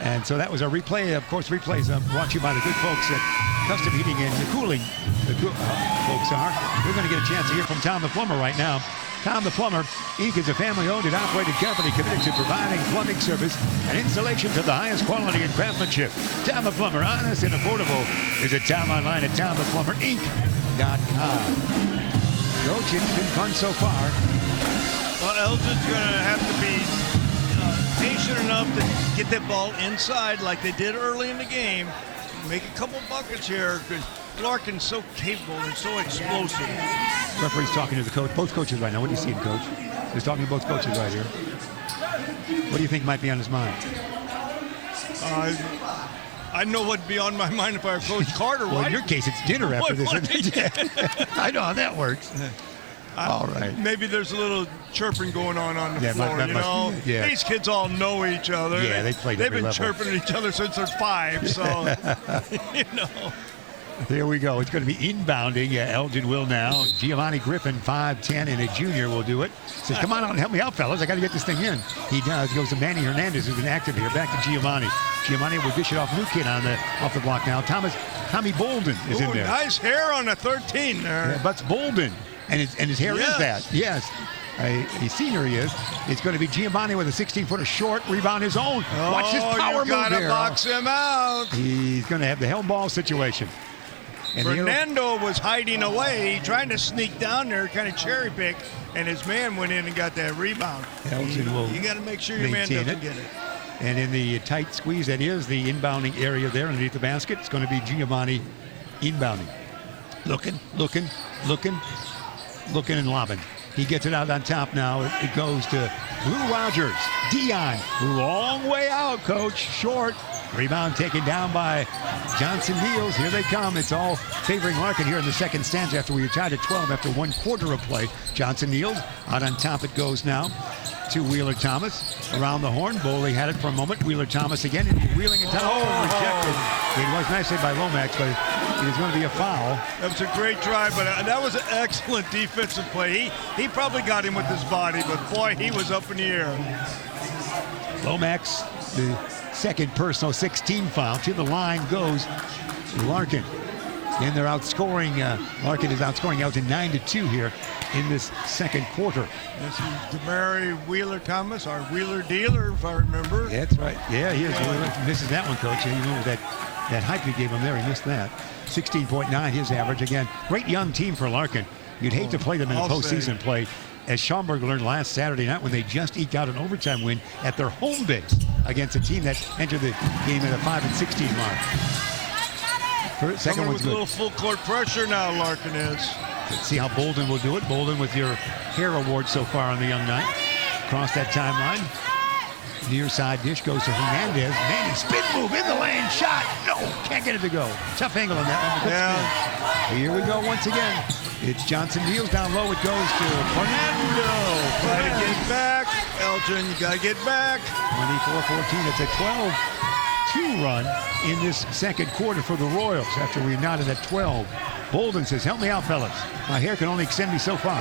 And so that was a replay. Of course, replays brought to you by the good folks at Custom Heating and Cooling. The good folks are. We're going to get a chance to hear from Tom the Plumber right now. Tom the Plumber, Inc. is a family-owned and operated company committed to providing plumbing service and installations of the highest quality and craftsmanship. Tom the Plumber, honest and affordable. Visit Tom online at TomThePlumberInc.com. Coach, it's been fun so far. Well, Elgin's going to have to be patient enough to get that ball inside like they did early in the game. Make a couple buckets here because Larkin's so capable and so explosive. Referee's talking to the coach, both coaches right now. What do you see, Coach? He's talking to both coaches right here. What do you think might be on his mind? I know what'd be on my mind if I were Coach Carter. Well, in your case, it's dinner after this. I know how that works. All right. Maybe there's a little chirping going on the floor, Yeah. These kids all know each other. Yeah, they've been chirping at each other since they're 5, so, There we go. It's going to be inbounding. Elgin will now. Giovanni Griffin, 5'10", and a junior will do it. Says, come on out and help me out, fellas. I got to get this thing in. He does. He goes to Manny Hernandez, who's been active here. Back to Giovanni. Giovanni will dish it off. New kid off the block now. Tommy Bolden is in there. Nice hair on the 13 there. Yeah, Butts Bolden. And his hair is that. Yes. A senior he is. It's going to be Giovanni with a 16-footer short. Rebound his own. Watch this power move there. You got to box him out. He's going to have the hell ball situation. And Fernando was hiding away, trying to sneak down there, kind of cherry pick, and his man went in and got that rebound. You got to make sure your man doesn't get it. And in the tight squeeze, that is the inbounding area there underneath the basket. It's going to be Giovanni inbounding. Looking, and lobbing. He gets it out on top now. It goes to Lou Rogers. Dion, long way out, Coach. Short. Rebound taken down by Johnson Neals. Here they come. It's all favoring Larkin here in the second stanza after we were tied at 12 after 1 quarter of play. Johnson Neals out on top it goes now to Wheeler Thomas. Around the horn. Bowley had it for a moment. Wheeler Thomas again. Wheeling and rejected. It was nicely by Lomax, but it is going to be a foul. That was a great drive, but that was an excellent defensive play. He probably got him with his body, but boy, he was up in the air. Lomax, the second personal 16 foul. To the line goes Larkin. And they're outscoring, Larkin is outscoring Elgin 9-2 here in this second quarter. This is DeMary Wheeler-Thomas, our Wheeler dealer, if I remember. That's right. Yeah, he is. He misses that one, Coach. You remember that hype you gave him there. He missed that. 16.9 his average. Again, great young team for Larkin. You'd hate to play them in a postseason play, as Schaumburg learned last Saturday night when they just eked out an overtime win at their home base against a team that entered the game at a 5-16 mark. Second one's with a little full court pressure now, Larkin is. Let's see how Bolden will do it. Bolden with your hair award so far on the young night. Across that timeline. Near side dish goes to Hernandez. Manny spin move in the lane. Shot. No, can't get it to go. Tough angle on that one. Yeah. Here we go once again. It's Johnson Neals down low. It goes to Fernando. Try to get back. Elgin, you got to get back. 24-14. It's a 12-2 run in this second quarter for the Royals after we knotted at 12. Bolden says, help me out, fellas. My hair can only extend me so far.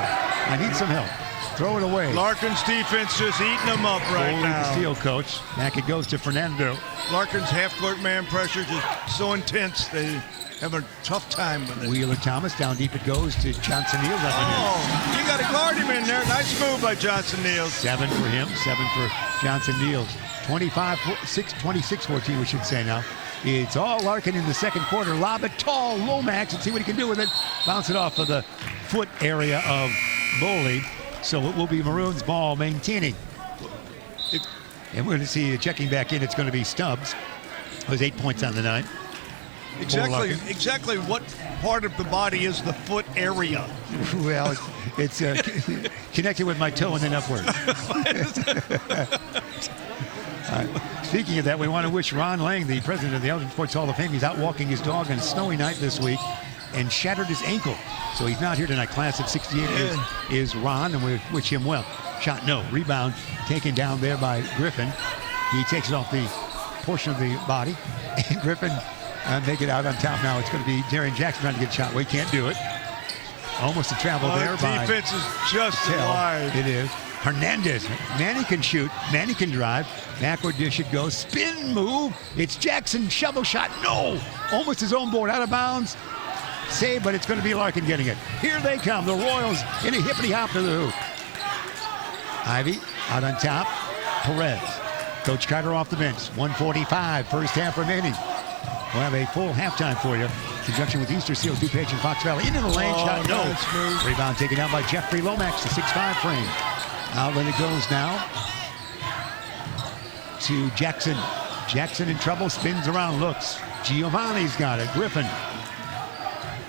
I need some help. Throw it away. Larkin's defense just eating them up right now. The steal, Coach. Back it goes to Fernando. Larkin's half-court man pressure just so intense. They have a tough time with it. Wheeler-Thomas, down deep it goes to Johnson Neals. Oh, you got to guard him in there. Nice move by Johnson Neals. 7 for him, 7 for Johnson Neals. 26-14, we should say now. It's all Larkin in the second quarter. Lob it tall, Lomax, and see what he can do with it. Bounce it off of the foot area of Boley. So it will be Maroons ball maintaining. And we're going to see checking back in. It's going to be Stubbs. It was 8 points on the night. Exactly what part of the body is the foot area? Well, it's connected with my toe and then upward. Speaking of that, we want to wish Ron Lang, the president of the Elgin Sports Hall of Fame. He's out walking his dog on a snowy night this week and shattered his ankle. So he's not here tonight. Class of 68 is Ron, and we wish him well. Shot no. Rebound taken down there by Griffin. He takes it off the portion of the body. And Griffin make it out on top now. It's going to be Darian Jackson trying to get a shot. We can't do it. Almost a travel there by defense is just wide. It is. Hernandez. Manny can shoot. Manny can drive. Backward dish it goes. Spin move. It's Jackson. Shovel shot. No. Almost his own board. Out of bounds. Save, but it's going to be Larkin getting it. Here they come. The Royals in a hippity hop to the hoop. Ivy out on top. Perez. Coach Carter off the bench. 1:45. First half remaining. We'll have a full halftime for you. In conjunction with Easter Seals, DuPage and Fox Valley. Into the lane. Shot. No. Rebound taken down by Jeffrey Lomax. The 6'5" frame. Outlet it goes now to Jackson. Jackson in trouble, spins around, looks. Giovanni's got it. Griffin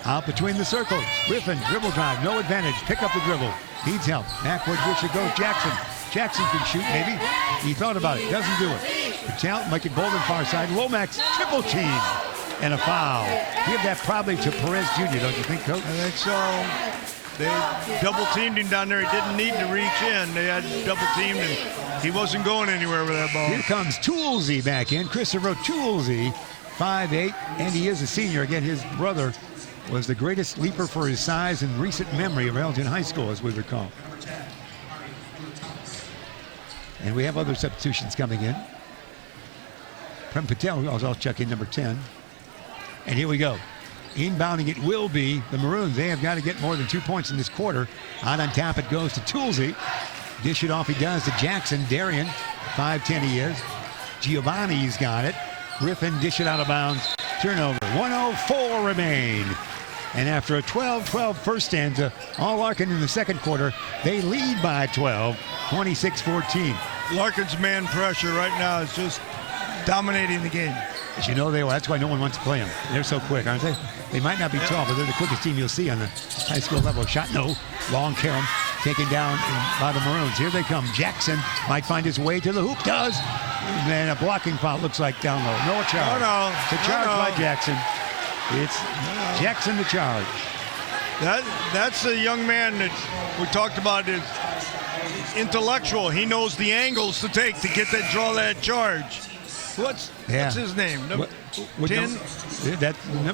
out between the circles. Griffin, dribble drive, no advantage. Pick up the dribble. Needs help. Backward dish it goes. Jackson. Jackson can shoot, maybe. He thought about it. Doesn't do it. Patel, Mike it Bolden far side. Lomax, triple team. And a foul. Give that probably to Perez Jr., don't you think, Coach? I think so. They double teamed him down there. He didn't need to reach in. They had double teamed and he wasn't going anywhere with that ball. Here comes Toolsy back in. Christopher Toolsy, 5'8", and he is a senior. Again, his brother was the greatest leaper for his size in recent memory of Elgin High School, as we recall. And we have other substitutions coming in. Prem Patel, who I'll check in number 10. And here we go. Inbounding it will be the Maroons. They have got to get more than 2 points in this quarter. Out on top it goes to Toolsy. Dish it off he does to Jackson. Darian, 5'10" he is. Giovanni's got it. Griffin dish it out of bounds. Turnover. 1:04 remain. And after a 12-12 first stanza, all Larkin in the second quarter, they lead by 12, 26-14. Larkin's man pressure right now is just dominating the game. As you know, that's why no one wants to play them. They're so quick, aren't they? They might not be tall, but they're the quickest team you'll see on the high school level. Shot no. Long Karam taken down by the Maroons. Here they come. Jackson might find his way to the hoop. Does. And a blocking foul looks like down low. No charge. It's a charge by Jackson. It's Jackson the charge. That's a young man that we talked about is intellectual. He knows the angles to take to get that, draw that charge. What's his name? Number 10?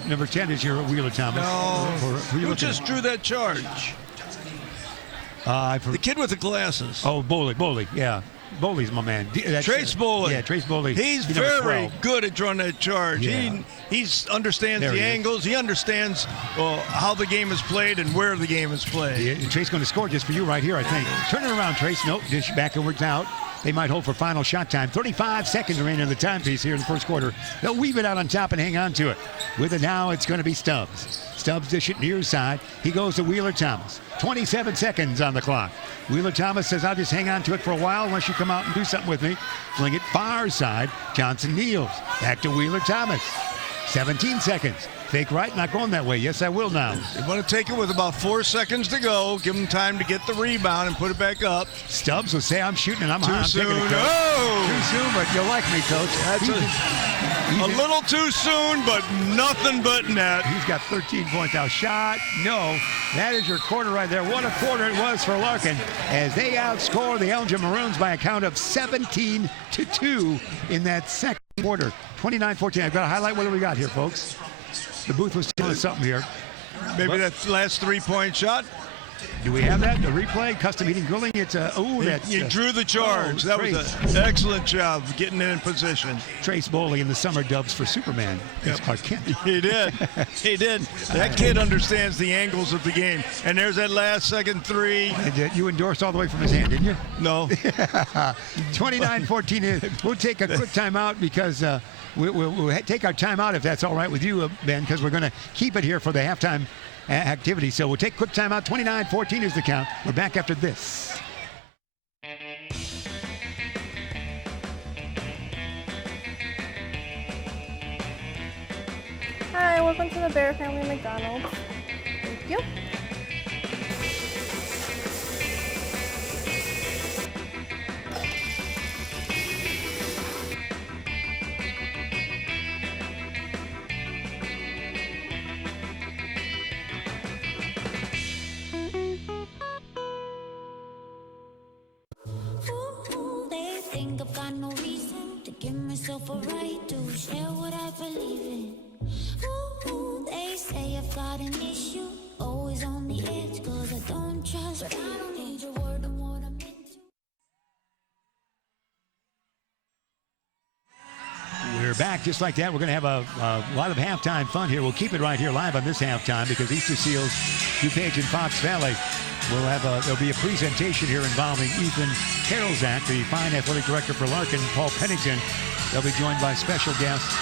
Number 10 is your Wheeler-Thomas. No. Who just drew that charge? The kid with the glasses. Oh, Boley, yeah. Bowley's my man. Trace Bowley. Yeah, Trace Bowley. He's number very 12. good at drawing that charge. Yeah. He understands There the he is. angles. He understands how the game is played and where the game is played. Yeah, Trace going to score just for you right here, I think. Turn it around, Trace. Nope, dish backwards out. They might hold for final shot time. 35 seconds remaining in the timepiece here in the first quarter. They'll weave it out on top and hang on to it. With it now, it's going to be Stubbs. Stubbs dish it near side. He goes to Wheeler Thomas. 27 seconds on the clock. Wheeler Thomas says, I'll just hang on to it for a while unless you come out and do something with me. Fling it far side. Johnson kneels. Back to Wheeler Thomas. 17 seconds. Fake right, not going that way. Yes, I will now. You want to take it with about 4 seconds to go. Give him time to get the rebound and put it back up. Stubbs will say, I'm shooting and I'm Too hot. I'm soon. taking it, Coach. Oh! Too soon, but you'll like me, Coach. That's a little too soon, but nothing but net. He's got 13 points now. Shot, no. That is your quarter right there. What a quarter it was for Larkin as they outscore the Elgin Maroons by a count of 17-2 in that second quarter. 29-14. I've got to highlight what we got here, folks. The booth was telling us something here. Maybe that last three-point shot. Do we have that? The replay, custom heating grilling. It's You drew the charge. That was an excellent job of getting in position. Trace Bowley in the summer dubs for Superman. That's Clark Kent. He did. He did. That kid understands the angles of the game. And there's that last second three. And, you endorsed all the way from his hand, didn't you? No. 29-14. We'll take a quick timeout because we'll take our timeout if that's all right with you, Ben, because we're going to keep it here for the halftime activity. So we'll take a quick timeout. 29-14 is the count. We're back after this. Hi, welcome to the Bear Family McDonald's. Thank you. Ooh, they think I've got no reason to give myself a right to share what I believe in. Ooh, they say I've got an issue, always on the edge, cause I don't trust, but I don't need your word on what I'm into. We're back just like that. We're going to have a lot of halftime fun here. We'll keep it right here live on this halftime because Easter Seals, DuPage and Fox Valley will have there'll be a presentation here involving Ethan Karolzak, the fine athletic director for Larkin, Paul Pennington. They'll be joined by special guests,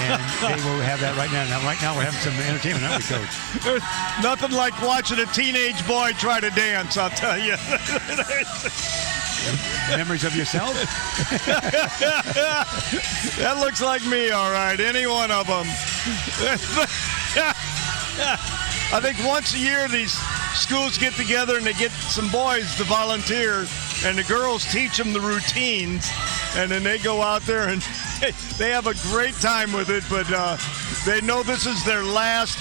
and they will have that right now. Now, right now, we're having some entertainment, aren't we, Coach? There's nothing like watching a teenage boy try to dance, I'll tell you. Memories of yourself? That looks like me, all right. Any one of them. I think once a year these schools get together and they get some boys to volunteer, and the girls teach them the routines, and then they go out there and they have a great time with it, but they know this is their last,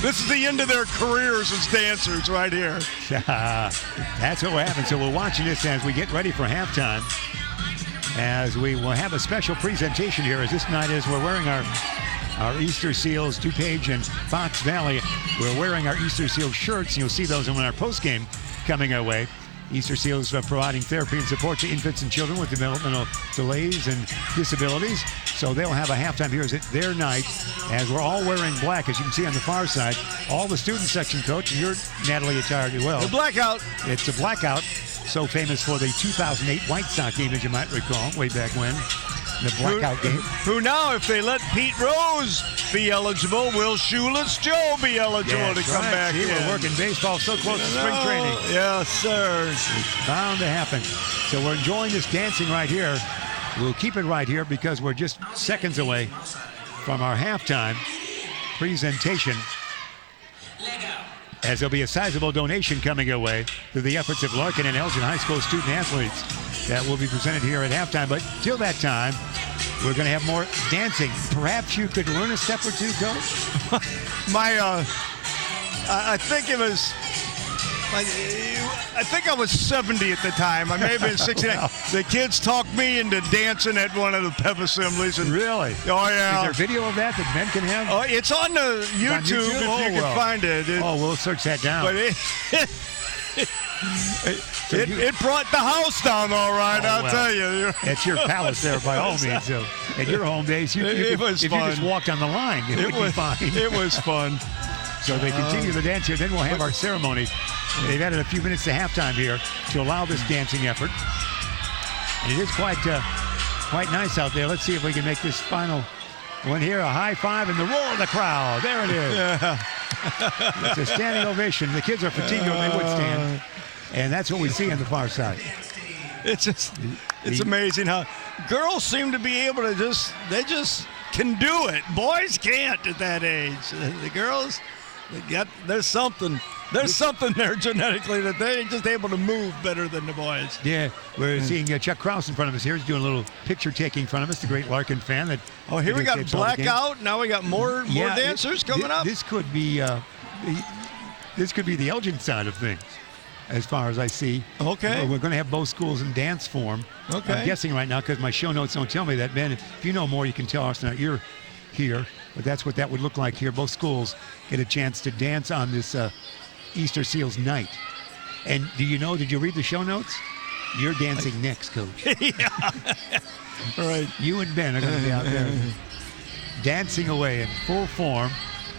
this is the end of their careers as dancers right here. That's what we're having. So we're watching this as we get ready for halftime, as we will have a special presentation here, as this night is we're wearing our Easter Seals, DuPage and Fox Valley. We're wearing our Easter Seals shirts. You'll see those in our postgame coming our way. Easter Seals providing therapy and support to infants and children with developmental delays and disabilities. So they'll have a halftime here. Is it their night, as we're all wearing black, as you can see on the far side. All the student section, Coach, and you're Natalie attired as well. The blackout. It's a blackout, so famous for the 2008 White Sox game, as you might recall, way back when. The blackout game. Who now, if they let Pete Rose be eligible, will Shoeless Joe be eligible to come back in? We're working baseball so close to spring training. Yes, sir. It's bound to happen. So we're enjoying this dancing right here. We'll keep it right here because we're just seconds away from our halftime presentation, as there'll be a sizable donation coming away through the efforts of Larkin and Elgin High School student athletes that will be presented here at halftime. But till that time, we're going to have more dancing. Perhaps you could learn a step or two, Coach? I think it was, I think I was 70 at the time. I may have been 69. The kids talked me into dancing at one of the pep assemblies. And, really? Oh, yeah. Is there video of that men can have? Oh, it's on the YouTube, if you can find it. We'll search that down. But It brought the house down all right, I'll tell you. It's your palace there by all means. So at your home base, if you just walked on the line, it would be fine. It was fun. So they continue the dance here. Then we'll have our ceremony. They've added a few minutes to halftime here to allow this dancing effort. And it is quite nice out there. Let's see if we can make this final one here. A high five and the roar of the crowd. There it is. Yeah. It's a standing ovation. The kids are fatigued when they would stand. And that's what we see on the far side. It's amazing how girls seem to be able to they just can do it. Boys can't at that age. The girls, there's something there genetically that they're just able to move better than the boys. Yeah, we're seeing Chuck Krause in front of us here. He's doing a little picture taking in front of us, the great Larkin fan. Here we got blackout. Now we got more dancers coming up. This could be the Elgin side of things, as far as I see. Okay. We're going to have both schools in dance form. Okay. I'm guessing right now because my show notes don't tell me that. Ben, if you know more, you can tell us now. You're here, but that's what that would look like here. Both schools get a chance to dance on this Easter Seals night. And did you read the show notes? You're dancing next, Coach. Yeah. All right. You and Ben are going to be out there dancing away in full form.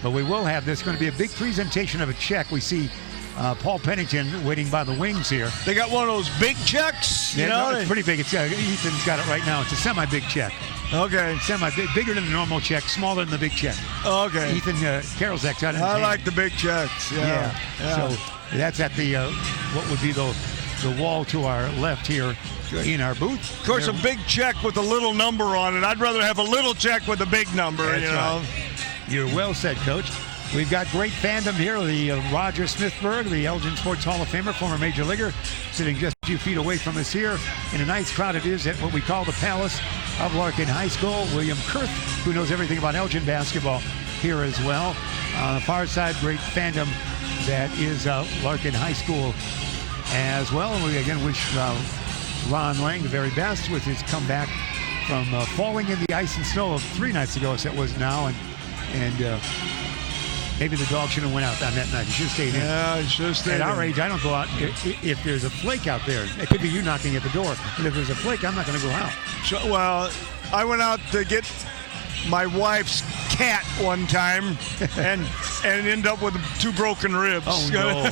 But we will have this going to be a big presentation of a check. We see Paul Pennington waiting by the wings here. They got one of those big checks. It's pretty big. Ethan's got it right now. It's a semi-big check. Okay. Semi-big, bigger than the normal check, smaller than the big check. Okay. Ethan Karolczak's got it in his I hand. like the big checks. Yeah. So that's at the what would be the wall to our left here in our booth. Of course, a big check with a little number on it. I'd rather have a little check with a big number. That's right. You're well said, Coach. We've got great fandom here. The Roger Smithberg, the Elgin Sports Hall of Famer, former Major Leaguer, sitting just a few feet away from us here. In a nice crowd it is at what we call the Palace of Larkin High School. William Kurth, who knows everything about Elgin basketball, here as well. On the far side, great fandom that is Larkin High School as well. And we again wish Ron Lang the very best with his comeback from falling in the ice and snow of 3 nights ago, as it was now. And maybe the dog should have went out on that night. He should have stayed in. Yeah, he should have stayed in. At our age, I don't go out. If there's a flake out there, it could be you knocking at the door. But if there's a flake, I'm not going to go out. Well, I went out to get my wife's cat one time and end up with 2 broken ribs. Oh, no.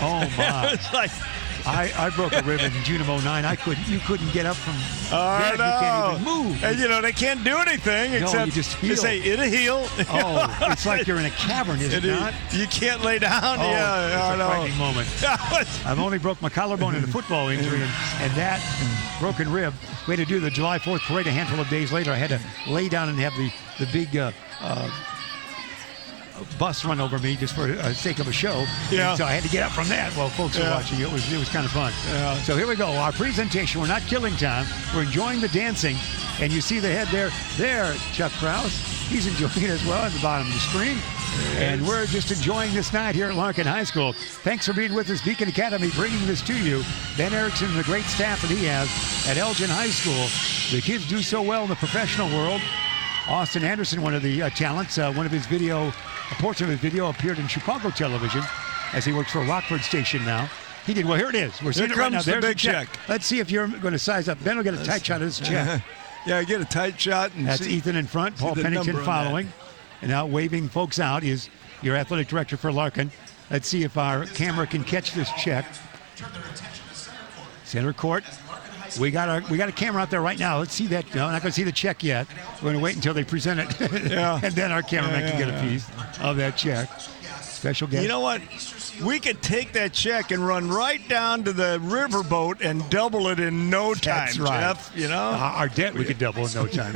Oh, my. It's like... I broke a rib in June of '09. You couldn't get up from bed. You can't even move. And they can't do anything except you just heal. say it'll heal. Oh, it's like you're in a cavern, is it not? You can't lay down. Oh, yeah, it's a frightening moment. I've only broke my collarbone in a football injury, and that broken rib. We had to do the July 4th parade a handful of days later. I had to lay down and have the big bus run over me just for the sake of a show. Yeah. And so I had to get up from that while folks were watching. It was kind of fun. Yeah. So here we go. Our presentation. We're not killing time. We're enjoying the dancing. And you see the head there. There, Chuck Krause. He's enjoying it as well at the bottom of the screen. And we're just enjoying this night here at Larkin High School. Thanks for being with us. Beacon Academy bringing this to you. Ben Erickson and the great staff that he has at Elgin High School. The kids do so well in the professional world. Austin Anderson, one of the talents, a portion of his video appeared in Chicago television as he works for a Rockford station now. He did well. Here it is. We're seeing it right now. There's the big check. Let's see if you're going to size up. Ben will get a tight shot of his check. Yeah, get a tight shot. And that's Ethan in front. Paul Pennington following. And now waving folks out is your athletic director for Larkin. Let's see if our camera can catch this check. Center court. We got a camera out there right now. Let's see that. No, I'm not going to see the check yet. We're going to wait until they present it. Yeah. And then our cameraman can get a piece of that check. Special guest. You know what? We could take that check and run right down to the riverboat and double it in no time, That's right. Jeff. You know? Our debt we could double in no time.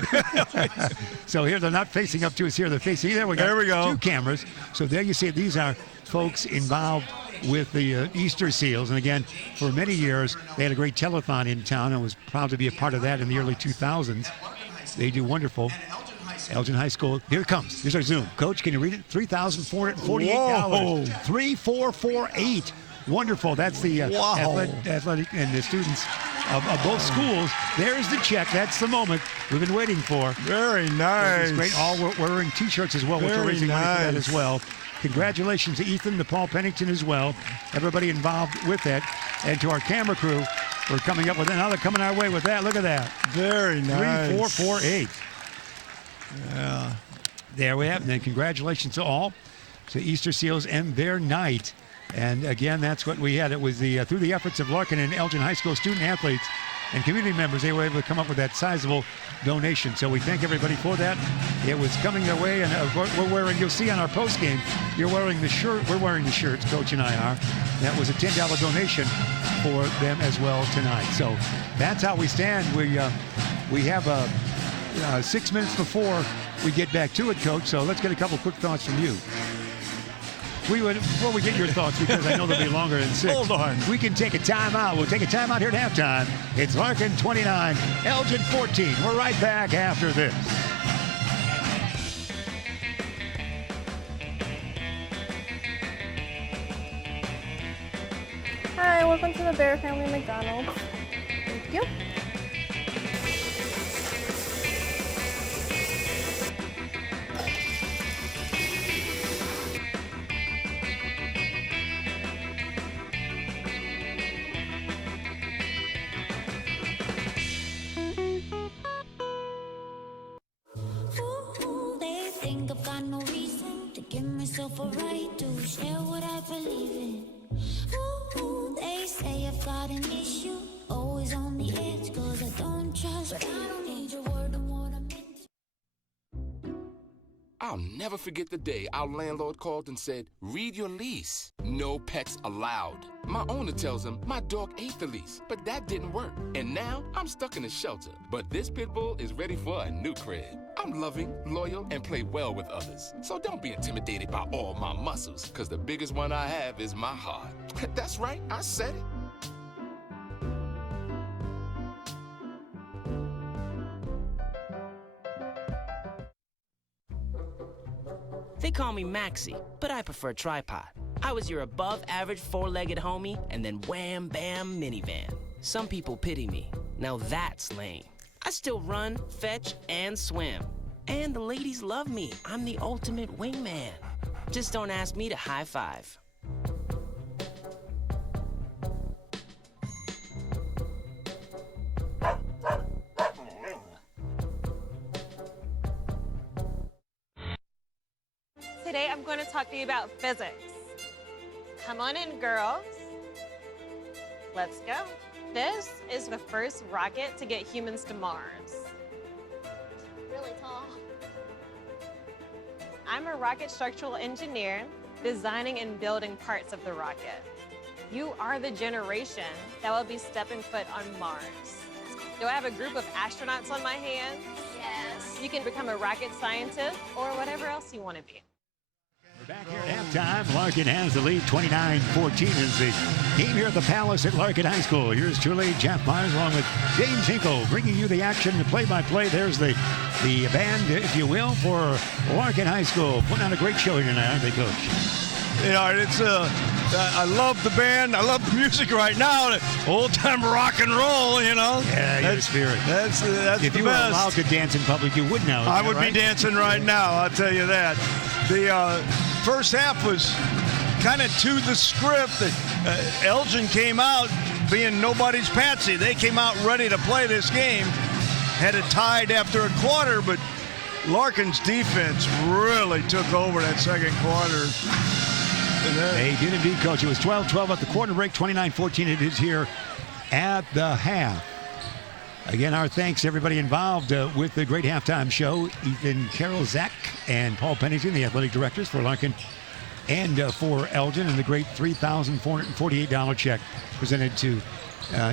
So here they're not facing up to us here. They're facing there. There we go. 2 cameras. So there you see these are folks involved with the Easter Seals. And again, for many years, they had a great telethon in town and was proud to be a part of that in the early 2000s. They do wonderful. Elgin High School. Here it comes. Here's our Zoom. Coach, can you read it? $3,448. 3448. Wonderful. That's the athletic and the students of both schools. There's the check. That's the moment we've been waiting for. Very nice. It's great. All wearing T-shirts as well, which are raising money for that as well. congratulations to Ethan, to Paul Pennington as well, everybody involved with that, and to our camera crew for coming up with it. Now they're coming our way with that. Look at that. Very nice. 3, 4, 4, 8. Yeah. There we have it. And congratulations to all, to Easter Seals and their night. And again, that's what we had. It was the through the efforts of Larkin and Elgin High School student athletes and community members, they were able to come up with that sizable donation. So we thank everybody for that. It was coming their way, and we're wearing, you'll see on our post game, you're wearing the shirt, we're wearing the shirts, Coach and I are. That was a $10 donation for them as well tonight. So that's how we stand. We have 6 minutes before we get back to it, Coach, so let's get a couple quick thoughts from you. Before we get your thoughts, because I know they'll be longer than 6. Hold on. We can take a timeout. We'll take a timeout here at halftime. It's Larkin 29, Elgin 14. We're right back after this. Hi, welcome to the Bear Family McDonald's. Thank you. Ooh, they think I've got no reason to give myself a right to share what I believe in. Ooh, they say I've got an issue, always on the edge, cause I don't trust. But I don't need your word on what I meant. I'll never forget the day our landlord called and said, read your lease. No pets allowed. My owner tells him my dog ate the lease, but that didn't work. And now I'm stuck in a shelter. But this pit bull is ready for a new crib. I'm loving, loyal, and play well with others. So don't be intimidated by all my muscles, because the biggest one I have is my heart. That's right, I said it. They call me Maxie, but I prefer tripod. I was your above-average four-legged homie, and then wham, bam, minivan. Some people pity me. Now that's lame. I still run, fetch, and swim. And the ladies love me. I'm the ultimate wingman. Just don't ask me to high five. Today I'm going to talk to you about physics. Come on in, girls. Let's go. This is the first rocket to get humans to Mars. Really tall. I'm a rocket structural engineer, designing and building parts of the rocket. You are the generation that will be stepping foot on Mars. Do I have a group of astronauts on my hands? Yes. You can become a rocket scientist or whatever else you want to be. We're back here at halftime. Larkin has the lead, 29-14 is the game here at the Palace at Larkin High School. Here's truly Jeff Myers along with James Hinkle bringing you the action, the play-by-play. There's the band, if you will, for Larkin High School. Putting on a great show here tonight, aren't they, Coach? You know, it's I love the band. I love the music right now. Old-time rock and roll, you know. Yeah, your spirit. That's the best. If you were allowed to dance in public, you would now. I would right? be dancing right now, I'll tell you that. The first half was kind of to the script. Elgin came out being nobody's patsy. They came out ready to play this game. Had it tied after a quarter, but Larkin's defense really took over that second quarter. They did indeed, Coach. It was 12-12 at the quarter break, 29-14 it is here at the half. Again, our thanks to everybody involved with the great halftime show. Ethan Carroll, Zach, and Paul Pennington, the athletic directors for Larkin and for Elgin, and the great $3,448 check presented to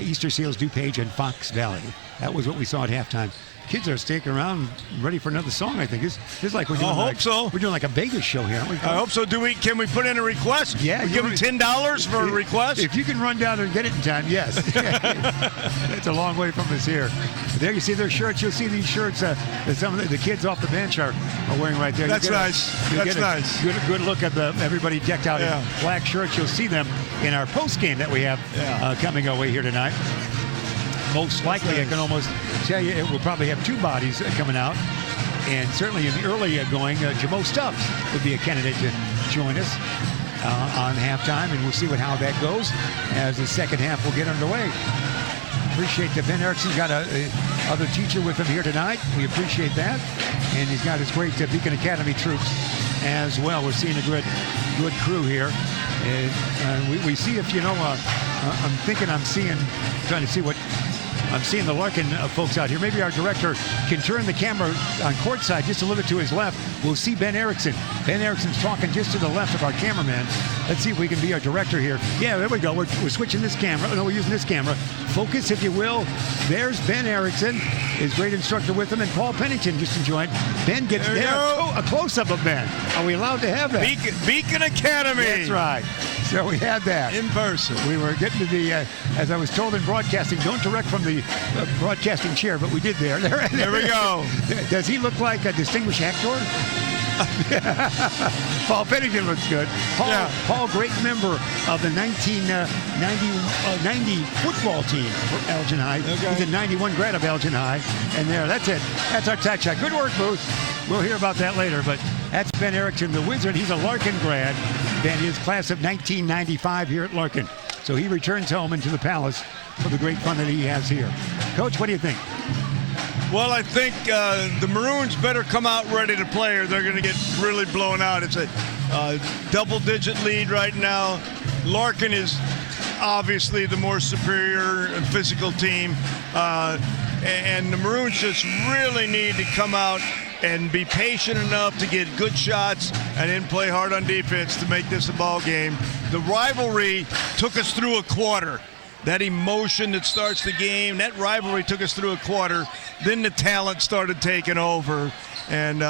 Easter Seals, DuPage, and Fox Valley. That was what we saw at halftime. Kids are sticking around, ready for another song. I think it's like we're doing. I hope so. We're doing like a Vegas show here, aren't we? I hope so. Can we put in a request? Yeah. We give them $10 for a request. If you can run down and get it in time, yes. It's a long way from us here. There you see their shirts. You'll see these shirts that some of the kids off the bench are wearing right there. That's nice. That's nice. Good look at everybody decked out in black shirts. You'll see them in our post game that we have coming our way here tonight. Most likely, I can almost tell you it will probably have two bodies coming out. And certainly in the early going, Jamo Stubbs would be a candidate to join us on halftime, and we'll see how that goes as the second half will get underway. Appreciate that Ben Erickson's got a other teacher with him here tonight. We appreciate that. And he's got his great Beacon Academy troops as well. We're seeing a good crew here. And we see, if you know, trying to see what I'm seeing the Larkin folks out here. Maybe our director can turn the camera on courtside just a little bit to his left. We'll see Ben Erickson. Ben Erickson's talking just to the left of our cameraman. Let's see if we can be our director here. Yeah, there we go. We're switching this camera. No, we're using this camera. Focus, if you will. There's Ben Erickson, his great instructor with him, and Paul Pennington just enjoyed. Ben gets there. Oh, a close-up of Ben. Are we allowed to have that? Beacon Academy. That's right. So we had that. In person. We were getting to the, as I was told in broadcasting, don't direct from the broadcasting chair, but we did there. There we go. Does he look like a distinguished actor? Paul Pennington looks good. Paul, great member of the 1990 football team for Elgin High. Okay. He's a 91 grad of Elgin High. And that's it. That's our tack shot. Good work, Booth. We'll hear about that later, but that's Ben Erickson, the Wizard. He's a Larkin grad. Ben is class of 1995 here at Larkin. So he returns home into the Palace for the great fun that he has here. Coach, what do you think? Well, I think the Maroons better come out ready to play, or they're going to get really blown out. It's a double-digit lead right now. Larkin is obviously the more superior and physical team, and the Maroons just really need to come out and be patient enough to get good shots and then play hard on defense to make this a ball game. The rivalry took us through a quarter. That emotion that starts the game, that rivalry took us through a quarter. Then the talent started taking over. And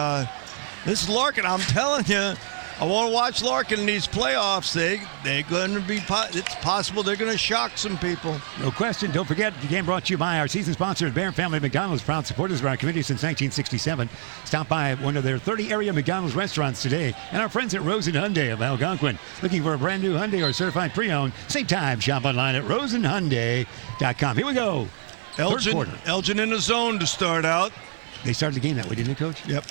this is Larkin. I'm telling you, I want to watch Larkin in these playoffs. They're going to be, it's possible they're going to shock some people. No question. Don't forget, the game brought to you by our season sponsor, Barron Family McDonald's, proud supporters of our community since 1967. Stop by one of their 30 area McDonald's restaurants today. And our friends at Rosen Hyundai of Algonquin. Looking for a brand new Hyundai or certified pre-owned? Same time, shop online at rosenhyundai.com. Here we go. Third quarter. Elgin in the zone to start out. They started the game that way, didn't they, Coach? Yep.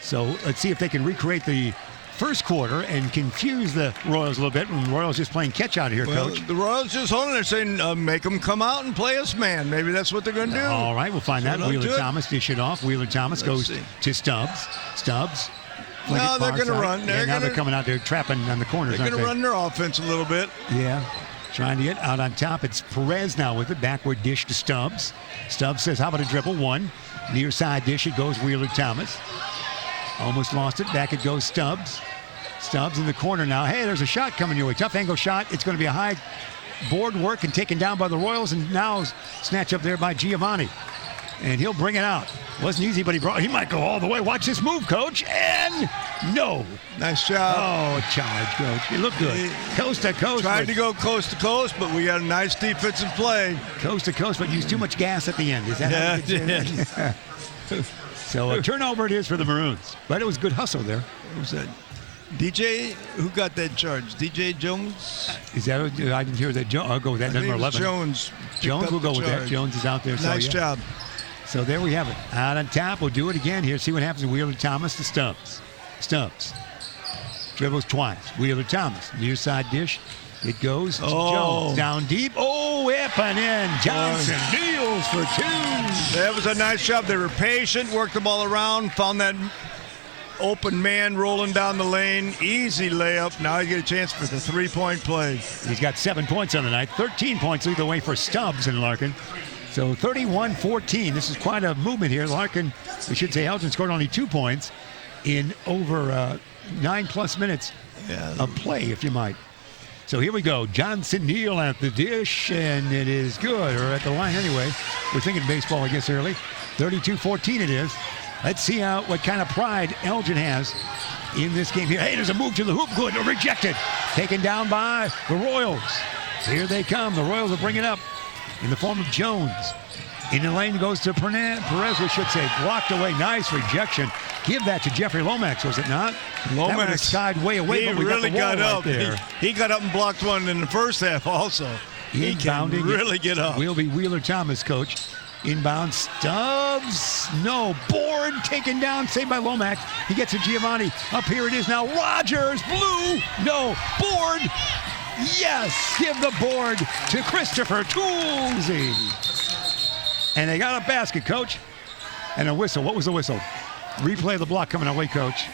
So let's see if they can recreate the first quarter and confuse the Royals a little bit. And the Royals just playing catch out here, Coach. The Royals just holding there saying, make them come out and play us man. Maybe that's what they're going to do. All right, we'll find that. Wheeler Thomas dish it off. Wheeler Thomas goes to Stubbs. No, they're going to run. Now they're coming out there trapping on the corners. They're going to run their offense a little bit. Yeah, trying to get out on top. It's Perez now with it. Backward dish to Stubbs. Stubbs says, how about a dribble? One. Near side dish, it goes Wheeler Thomas. Almost lost it. Back it goes Stubbs. Stubbs in the corner now. Hey, there's a shot coming your way. Tough angle shot. It's going to be a high board work and taken down by the Royals, and now snatched up there by Giovanni. And he'll bring it out. Wasn't easy, but he might go all the way. Watch this move, Coach. And no. Nice job. Oh, charge, Coach. He looked good. Coast to coast. Tried to go coast to coast, but we got a nice defensive play. Coast to coast, but used too much gas at the end. Is that how you did? So a turnover it is for the Maroons. But it was good hustle there. What was that? DJ, who got that charge? DJ Jones? Is that? I didn't hear that. I'll go with that. Number 11. Jones. Jones will go with that. Jones is out there. Nice job. So there we have it. Out on top. We'll do it again here. See what happens. Wheeler Thomas to Stubbs. Stubbs dribbles twice. Wheeler Thomas. Near side dish. It goes to Jones. Down deep. Oh, up and in. Johnson deals for two. That was a nice job. They were patient, worked the ball around, found that open man rolling down the lane. Easy layup. Now you get a chance for the three-point play. He's got 7 points on the night. 13 points either way for Stubbs and Larkin. So 31-14. This is quite a movement here. Larkin, we should say Elgin scored only 2 points in over 9+ minutes of play, if you might. So here we go. Johnson Neal at the dish, and it is good, or at the line anyway. We're thinking baseball, I guess, early. 32-14 it is. Let's see what kind of pride Elgin has in this game here. Hey, there's a move to the hoop. Good. Rejected. Taken down by the Royals. Here they come. The Royals will bring it up in the form of Jones. In the lane goes to Perez, we should say. Blocked away. Nice rejection. Give that to Jeffrey Lomax, was it not? Lomax. That was skied way away, but we really got the wall up. Right there. He got up and blocked one in the first half also. He can really get up. Will be Wheeler Thomas, Coach. Inbound, Stubbs, no. Board taken down, saved by Lomax. He gets to Giovanni. Up here it is now. Rogers, blue, no. Board, yes. Give the board to Christopher Toolsy. And they got a basket, Coach. And a whistle. What was the whistle? Replay of the block coming our way, Coach.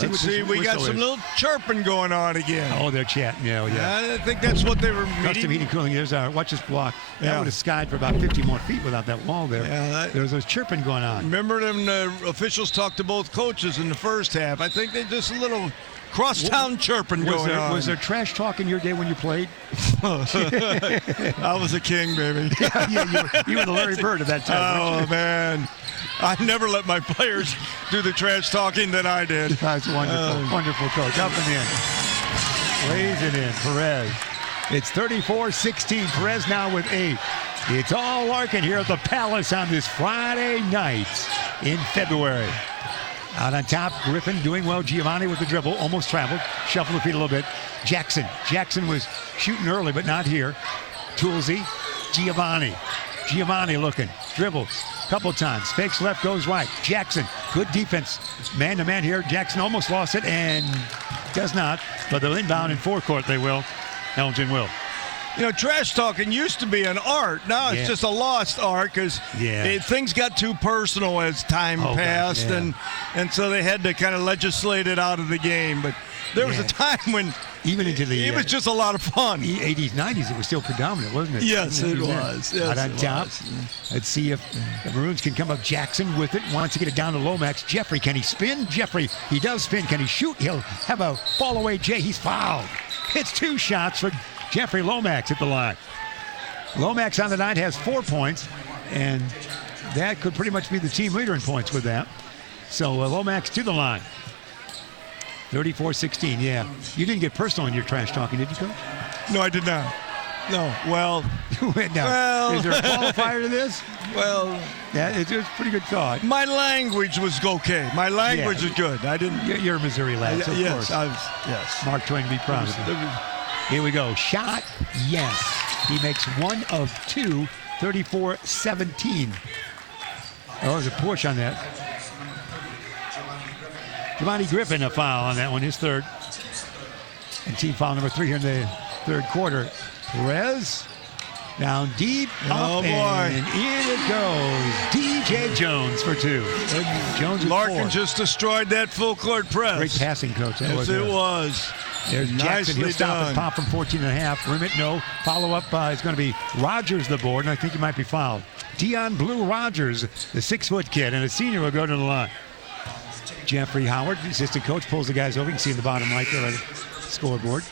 Let's see, we got some little chirping going on again. Oh, they're chatting. Yeah. I think that's what they were Custom meeting. heating cooling. There's our, watch this block. That would have skied for about 50 more feet without that wall there. Yeah, There's those chirping going on. Remember them officials talked to both coaches in the first half. I think they just a little crosstown chirping going on. Was there trash talk in your day when you played? I was a king, baby. you were the Larry Bird at that time. Oh, man. I never let my players do the trash talking that I did. That's wonderful. Wonderful, Coach. Up and in. Lays it in. Perez. It's 34-16. Perez now with 8. It's all Larkin here at the Palace on this Friday night in February. Out on top, Griffin doing well. Giovanni with the dribble. Almost traveled. Shuffled the feet a little bit. Jackson. Jackson was shooting early, but not here. Toolsy. Giovanni. Giovanni looking. Dribbles. Couple times. Fakes left, goes right. Jackson, good defense. Man-to-man here. Jackson almost lost it and does not. But they'll inbound in forecourt, they will. Elgin will. You know, trash talking used to be an art. Now it's just a lost art because things got too personal as time passed. And so they had to kind of legislate it out of the game. But there was a time when even into the it was just a lot of fun. 80s, 90s, it was still predominant, wasn't it? Yes, it was. Out on top. Let's see if the Maroons can come up. Jackson with it. Wants to get it down to Lomax. Jeffrey, can he spin? Jeffrey, he does spin. Can he shoot? He'll have a fall away. Jay, he's fouled. It's 2 shots for Jeffrey Lomax at the line. Lomax on the night has 4 points, and that could pretty much be the team leader in points with that. So Lomax to the line. 34-16, yeah. You didn't get personal in your trash talking, did you, Coach? No, I did not. No, well. Well. Is there a qualifier to this? Well. Yeah, it's a pretty good thought. My language was okay. My language is good. I didn't. You're a Missouri lad, so of course. Yes. Mark Twain to be proud of you. Here we go. Shot, yes. He makes 1 of 2, 34-17. Oh, there's a push on that. Giovanni Griffin a foul on that one, his 3rd. And team foul number 3 here in the 3rd quarter. Perez down deep. Oh, boy. And in it goes. DJ Jones for 2. Jones with Larkin 4. just destroyed that full court press. Great passing, Coach. Yes, it was. There's Jackson. He'll stop and pop from 14.5. Rim it, no. Follow-up is going to be Rogers the board, and I think he might be fouled. Dion Blue Rogers, the 6-foot kid, and a senior will go to the line. Jeffrey Howard, the assistant coach, pulls the guys over. You can see in the bottom right there on the scoreboard.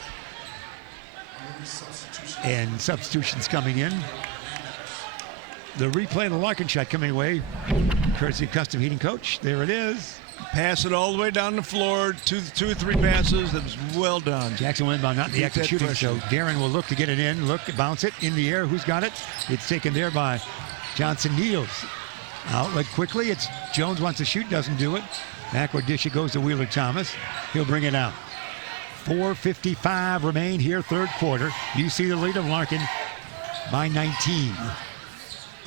And substitutions coming in. The replay of the Larkin shot coming away. Courtesy of Custom Heating Coach. There it is. Pass it all the way down the floor. 2 or 3 passes. That was well done. Jackson will inbound, not in the act of shooting. So Darren will look to get it in. Look, bounce it in the air. Who's got it? It's taken there by Johnson Niels. Outlet quickly. It's Jones wants to shoot, doesn't do it. Backward dish, it goes to Wheeler Thomas. He'll bring it out. 4:55 remain here, 3rd quarter. You see the lead of Larkin by 19.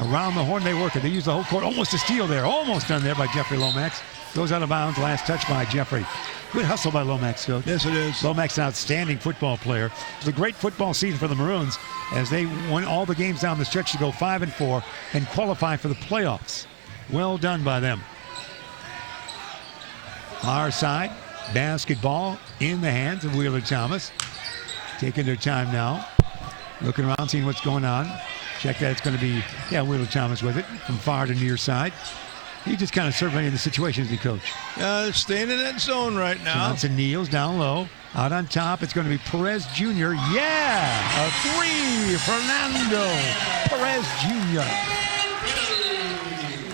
Around the horn they work it. They use the whole court. Almost a steal there. Almost done there by Jeffrey Lomax. Goes out of bounds. Last touch by Jeffrey. Good hustle by Lomax, Coach. Yes, it is. Lomax, an outstanding football player. It was a great football season for the Maroons as they won all the games down the stretch to go 5-4 and qualify for the playoffs. Well done by them. Our side, basketball in the hands of Wheeler Thomas. Taking their time now. Looking around, seeing what's going on. Check that. It's going to be, Wheeler Thomas with it from far to near side. He just kind of surveying the situation as he coach. Staying in that zone right now. Johnson kneels down low. Out on top, it's going to be Perez Jr. Yeah! A 3, Fernando Perez Jr.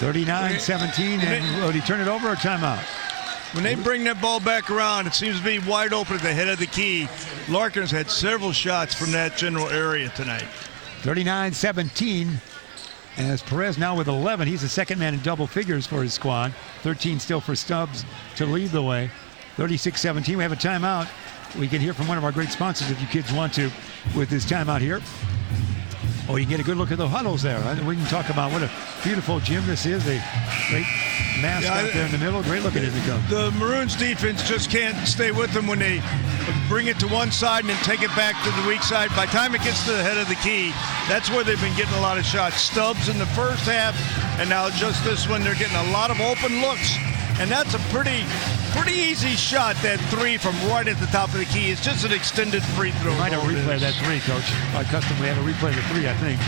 39-17, and will he turn it over or timeout? When they bring that ball back around, it seems to be wide open at the head of the key. Larkin's had several shots from that general area tonight. 39-17, as Perez now with 11. He's the second man in double figures for his squad. 13 still for Stubbs to lead the way. 36-17, we have a timeout. We can hear from one of our great sponsors if you kids want to with this timeout here. Oh, you get a good look at the huddles there. We can talk about what a beautiful gym this is. A great mascot there in the middle. Great looking, isn't it, Coach? The Maroons defense just can't stay with them when they bring it to one side and then take it back to the weak side. By the time it gets to the head of the key, that's where they've been getting a lot of shots. Stubbs in the first half, and now just this one, they're getting a lot of open looks. And that's a pretty easy shot, that three from right at the top of the key. It's just an extended free throw. We might have a replay of that three, Coach. By custom, we have a replay of the three, I think.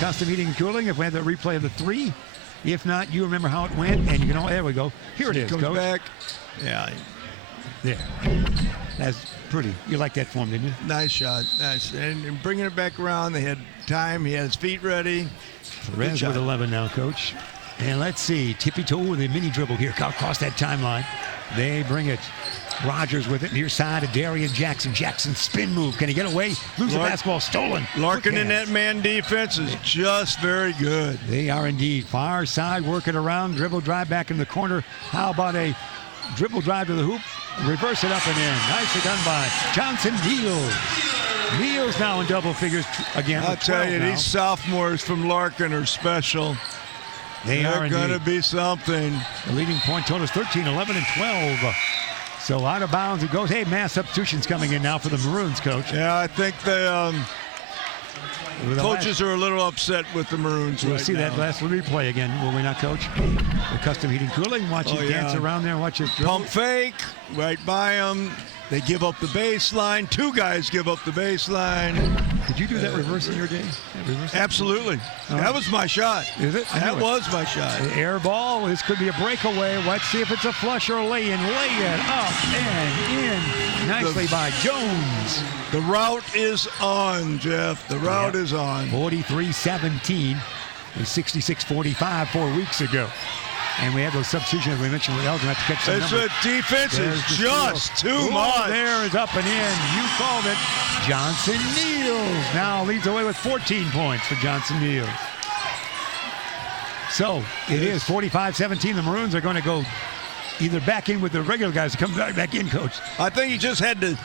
Custom Heating and Cooling, if we have the replay of the three. If not, you remember how it went, and you can, there we go. Here it is, Coach. Coach. Back. Yeah. There. That's pretty. You like that form, didn't you? Nice shot. Nice. And bringing it back around, they had time. He had his feet ready. Perez with 11 now, Coach. And let's see, tippy-toe with a mini dribble here across that timeline. They bring it. Rogers with it near side to Darian Jackson. Jackson spin move. Can he get away? Lose the basketball. Stolen. Larkin in that man defense is just very good. They are indeed. Far side working around. Dribble drive back in the corner. How about a dribble drive to the hoop? Reverse it up and in. Nicely done by Johnson Neals. Neals now in double figures again. I'll tell you, these sophomores from Larkin are special. They're going to be something. The leading point total is 13, 11, and 12. So out of bounds it goes. Hey, mass substitutions coming in now for the Maroons, Coach. Yeah, I think the coaches are a little upset with the Maroons. We'll see that last replay again, will we not, Coach? The Custom Heating Cooling. Watch it dance around there. Watch it pump fake right by them. They give up the baseline. Two guys give up the baseline. Did you do that reverse in your day? Absolutely. That was my shot. Is it? That was my shot. The air ball. This could be a breakaway. Let's see if it's a flush or a lay-in. Lay it up and in. Nicely by Jones. The route is on, Jeff. The route is on. 43-17. It was 66-45 4 weeks ago. And we had those substitutions we mentioned with Elgin. Have to catch some numbers. Defense is just too much. There is up and in. You called it. Johnson Neals now leads away with 14 points for Johnson Neals. So it is 45-17. The Maroons are going to go either back in with the regular guys to come back in, Coach. I think he just had to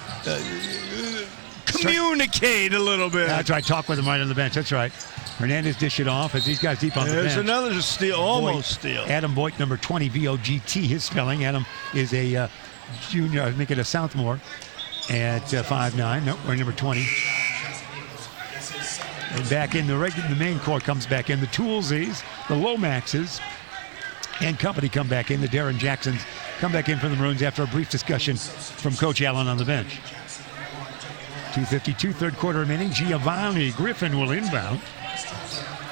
communicate a little bit. That's right. Talk with him right on the bench. That's right. Hernandez dish it off as these guys deep on the bench. There's another steal, almost steal. Adam Voigt, number 20, V-O-G-T, his spelling. Adam is a junior, I think, at a sophomore at 5'9". No, we're number 20. And back in the main court comes back in. The Toolsies, the Lomaxes, and company come back in. The Darren Jacksons come back in for the Maroons after a brief discussion from Coach Allen on the bench. 2:52, third quarter remaining. Giovanni Griffin will inbound.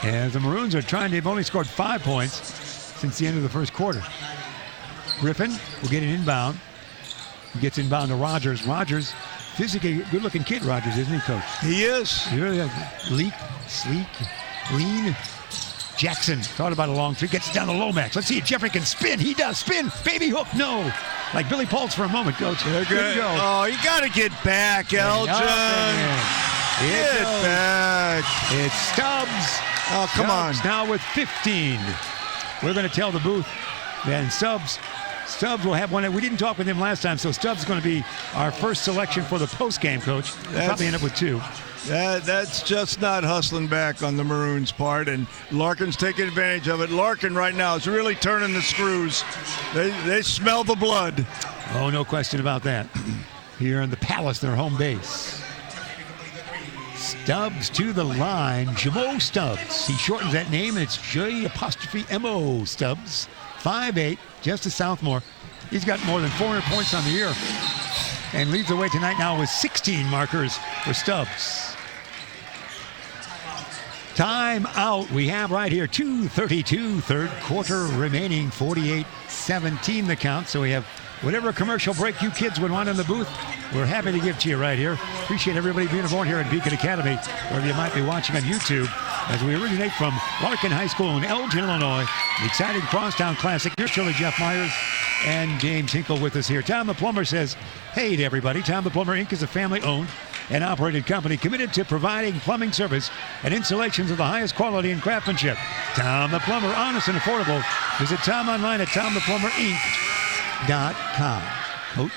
As the Maroons are trying, they've only scored 5 points since the end of the first quarter. Griffin will get an inbound. He gets inbound to Rogers. Rogers, physically good-looking kid, Rogers, isn't he, Coach? He is. He really is. Sleek, lean. Jackson thought about a long three, gets down to Lomax. Let's see if Jeffrey can spin. He does spin. Baby hook, no. Like Billy Pulse for a moment, Coach. There you go. Oh, you got to get back, Elgin. Get back. It's Stubbs. Oh, come on. Now with 15. We're going to tell the booth. Then Stubbs will have one. We didn't talk with him last time, so Stubbs is going to be our first selection for the postgame, Coach. We'll probably end up with 2. That's just not hustling back on the Maroons' part, and Larkin's taking advantage of it. Larkin right now is really turning the screws. They smell the blood. Oh, no question about that. Here in the Palace, their home base. Stubbs to the line. Jamo Stubbs. He shortens that name, and it's J''M''O Stubbs. 5'8", just a sophomore. He's got more than 400 points on the year and leads the way tonight now with 16 markers for Stubbs. Time out we have right here. 2:32, third quarter remaining. 48-17 the count. So we have whatever commercial break you kids would want in the booth, we're happy to give to you right here. Appreciate everybody being aboard here at Beacon Academy, wherever you might be watching on YouTube, as we originate from Larkin High School in Elgin, Illinois. The exciting Crosstown Classic. Here's Shirley Jeff Myers and James Hinkle with us here. Tom the Plumber says, hey to everybody. Tom the Plumber, Inc. is a family-owned and operated company committed to providing plumbing service and installations of the highest quality and craftsmanship. Tom the Plumber, honest and affordable. Visit Tom online at tomtheplumberinc.com. Coach?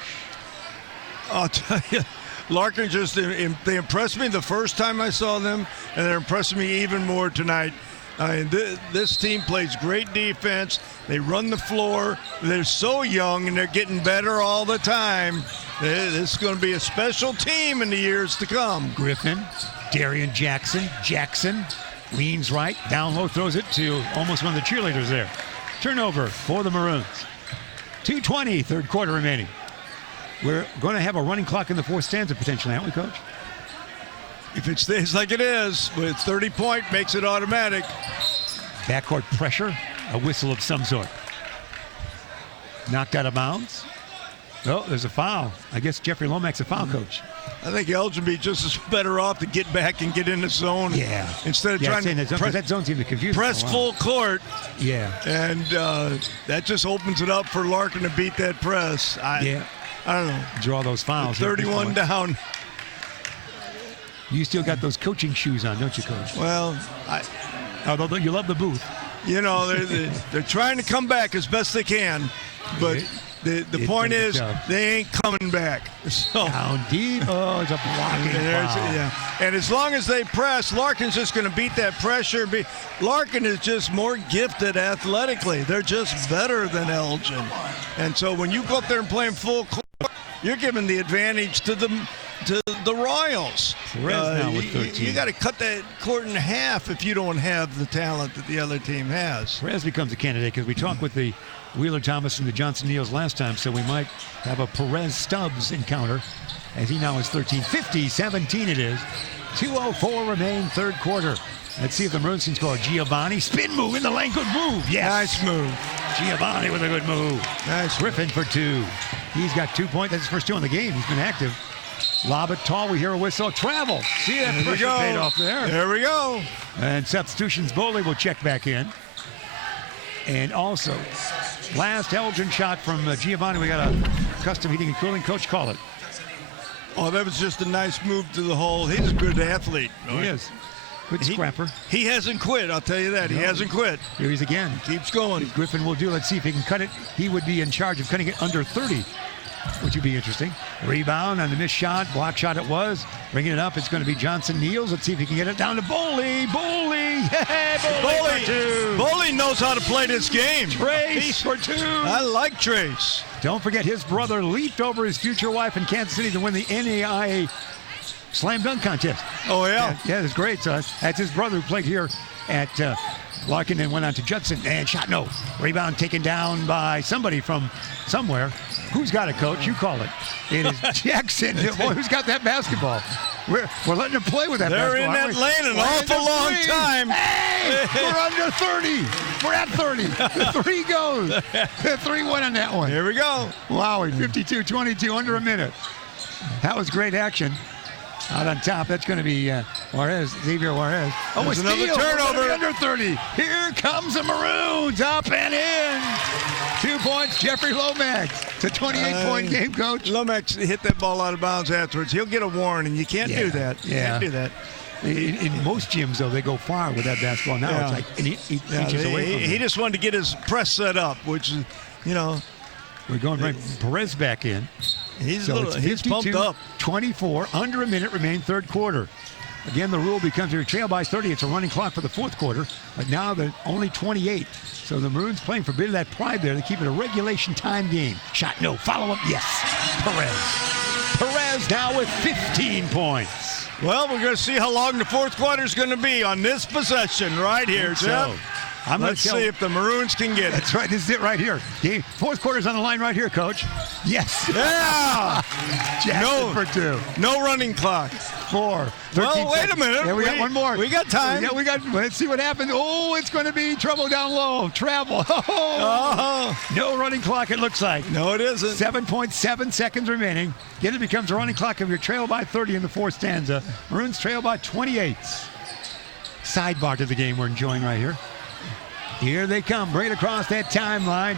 I'll tell you, Larkin just they impressed me the first time I saw them, and they're impressing me even more tonight. I mean, this team plays great defense. They run the floor. They're so young, and they're getting better all the time. This is going to be a special team in the years to come. Griffin, Darian Jackson, leans right, down low, throws it to almost one of the cheerleaders there. Turnover for the Maroons. 2:20, third quarter remaining. We're going to have a running clock in the fourth stanza potentially, aren't we, Coach? If it stays like it is, with 30-point, makes it automatic. Backcourt pressure, a whistle of some sort. Knocked out of bounds. Oh, there's a foul. I guess Jeffrey Lomax a foul, Coach. I think Elgin be just as better off to get back and get in the zone. Yeah. Instead of trying to that zone seemed to confuse press full court. Yeah. And that just opens it up for Larkin to beat that press. I don't know. Draw those fouls. 31 down. You still got those coaching shoes on, don't you, Coach? Well, although you love the booth. You know, they're trying to come back as best they can, but the point is they ain't coming back. So down deep. Oh, it's a blocking foul. Yeah. And as long as they press, Larkin's just going to beat that pressure. Larkin is just more gifted athletically. They're just better than Elgin. And so when you go up there and play in full court, you're giving the advantage to the Royals. Now with 13. You got to cut that court in half if you don't have the talent that the other team has. Perez becomes a candidate because we talked with the Wheeler Thomas and the Johnson Neals last time, so we might have a Perez Stubbs encounter as he now is 13. 50-17 it is. 2:04 remain, third quarter. Let's see if the Maroons can score. Giovanni, spin move in the lane, good move. Yes. Nice move. Giovanni with a good move. Nice. Griffin for 2. He's got 2 points. That's his first 2 in the game. He's been active. Lob it tall. We hear a whistle. Travel. See that pressure paid off there. There we go. And substitutions. Boley will check back in. And also, last Elgin shot from Giovanni. We got a custom heating and cooling. Coach, call it. Oh, that was just a nice move to the hole. He's a good athlete. He is. Good scrapper. He hasn't quit, I'll tell you that. He hasn't quit. Here he's again. Keeps going. Griffin will do. Let's see if he can cut it. He would be in charge of cutting it under 30, which would be interesting. Rebound on the missed shot. Block shot it was. Bringing it up. It's going to be Johnson Neals. Let's see if he can get it down to Boley. Boley for 2. Boley knows how to play this game. Trace for 2. I like Trace. Don't forget his brother leaped over his future wife in Kansas City to win the NAIA Slam Dunk Contest. Oh, yeah? Yeah, it's great. So that's his brother who played here at Larkin and went on to Judson. And shot no. Rebound taken down by somebody from somewhere. Who's got it, Coach? You call it. It is Jackson. Boy, who's got that basketball? We're letting him play with that basketball. They're in that lane an awful long time. Hey, we're under 30. We're at 30. The 3 goes. The 3 went on that one. Here we go. Wow, 52-22, under a minute. That was great action. Out on top, that's going to be Xavier Juarez. Oh, it's another turnover. Under 30. Here comes the Maroons, up and in. 2 points, Jeffrey Lomax. It's a 28-point game, Coach. Lomax hit that ball out of bounds afterwards. He'll get a warning. You can't do that. You can't do that. In most gyms, though, they go far with that basketball. Now it's like inches away from He just wanted to get his press set up, which is, We're going right. Perez back in. He's pumped up. 24, under a minute remain, third quarter. Again, the rule becomes your trail by 30. It's a running clock for the fourth quarter, but now they're only 28. So the Maroons playing for a bit of that pride there to keep it a regulation time game. Shot, no. Follow up, yes. Perez now with 15 points. Well, we're going to see how long the fourth quarter is going to be on this possession right here, Jeff. Let's see if the Maroons can get it. That's right. This is it right here. Fourth quarter's on the line right here, Coach. Yes. Yeah. Jackson for 2. No running clock. 4. Well, wait a minute. Yeah, we got one more. We got time. Yeah, let's see what happens. Oh, it's going to be trouble down low. Travel. No running clock, it looks like. No, it isn't. 7.7 seconds remaining. Again, it becomes a running clock if you're trail by 30 in the fourth stanza. Maroons trail by 28. Sidebar to the game we're enjoying right here. Here they come, bring it across that timeline.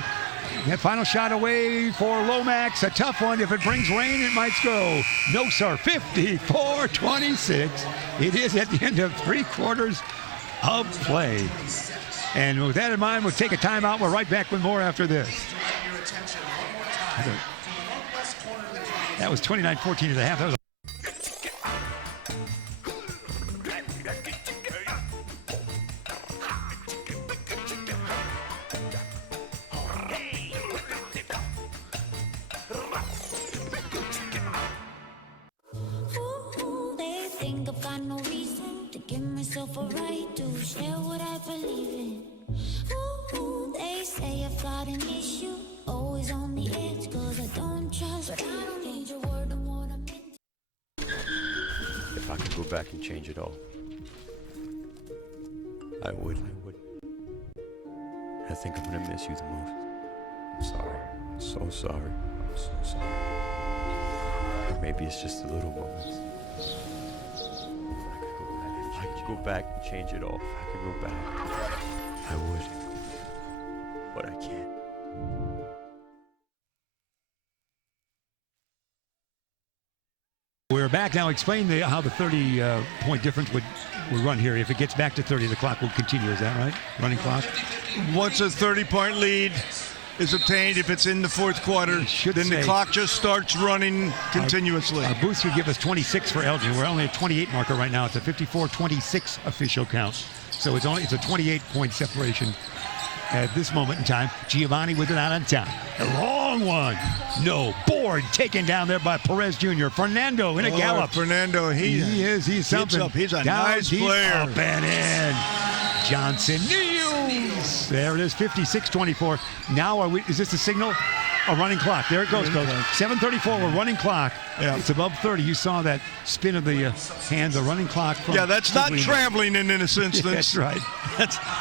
That final shot away for Lomax, a tough one. If it brings rain, it might go. No, sir, 54-26. It is at the end of 3 quarters of play. And with that in mind, we'll take a timeout. We're right back with more after this. That was 29-14 at the half. That was think I've got no reason to give myself a right to share what I believe in. Ooh, they say I've got an issue, always on the edge, cause I don't trust. But I don't need your word on what I meant. If I could go back and change it all, I would. I think I'm gonna miss you the most. I'm sorry. I'm so sorry. I'm so sorry. Maybe it's just the little moments. If I could go back and change it all, if I could go back, I would. But I can't. We're back now. Explain how the 30-point difference would run here. If it gets back to 30, the clock will continue. Is that right? Running clock? Once a 30-point lead is obtained, if it's in the fourth quarter, then the clock just starts running continuously. Our booth should give us 26 for Elgin. We're only at 28 marker right now. It's a 54-26 official count. So it's a 28-point separation at this moment in time. Giovanni with it out on top. A long one. No. Board taken down there by Perez Jr. Fernando in a gallop. Fernando, he's something. He's a down nice deep, player. Up and in. Johnson kneels. There it is, 56-24. Now, is this a signal? A running clock. There it goes, Coach. 7:34, we're running clock. Yeah. It's above 30. You saw that spin of the hand, the running clock. Yeah, that's not traveling in this instance. Yeah, that's right.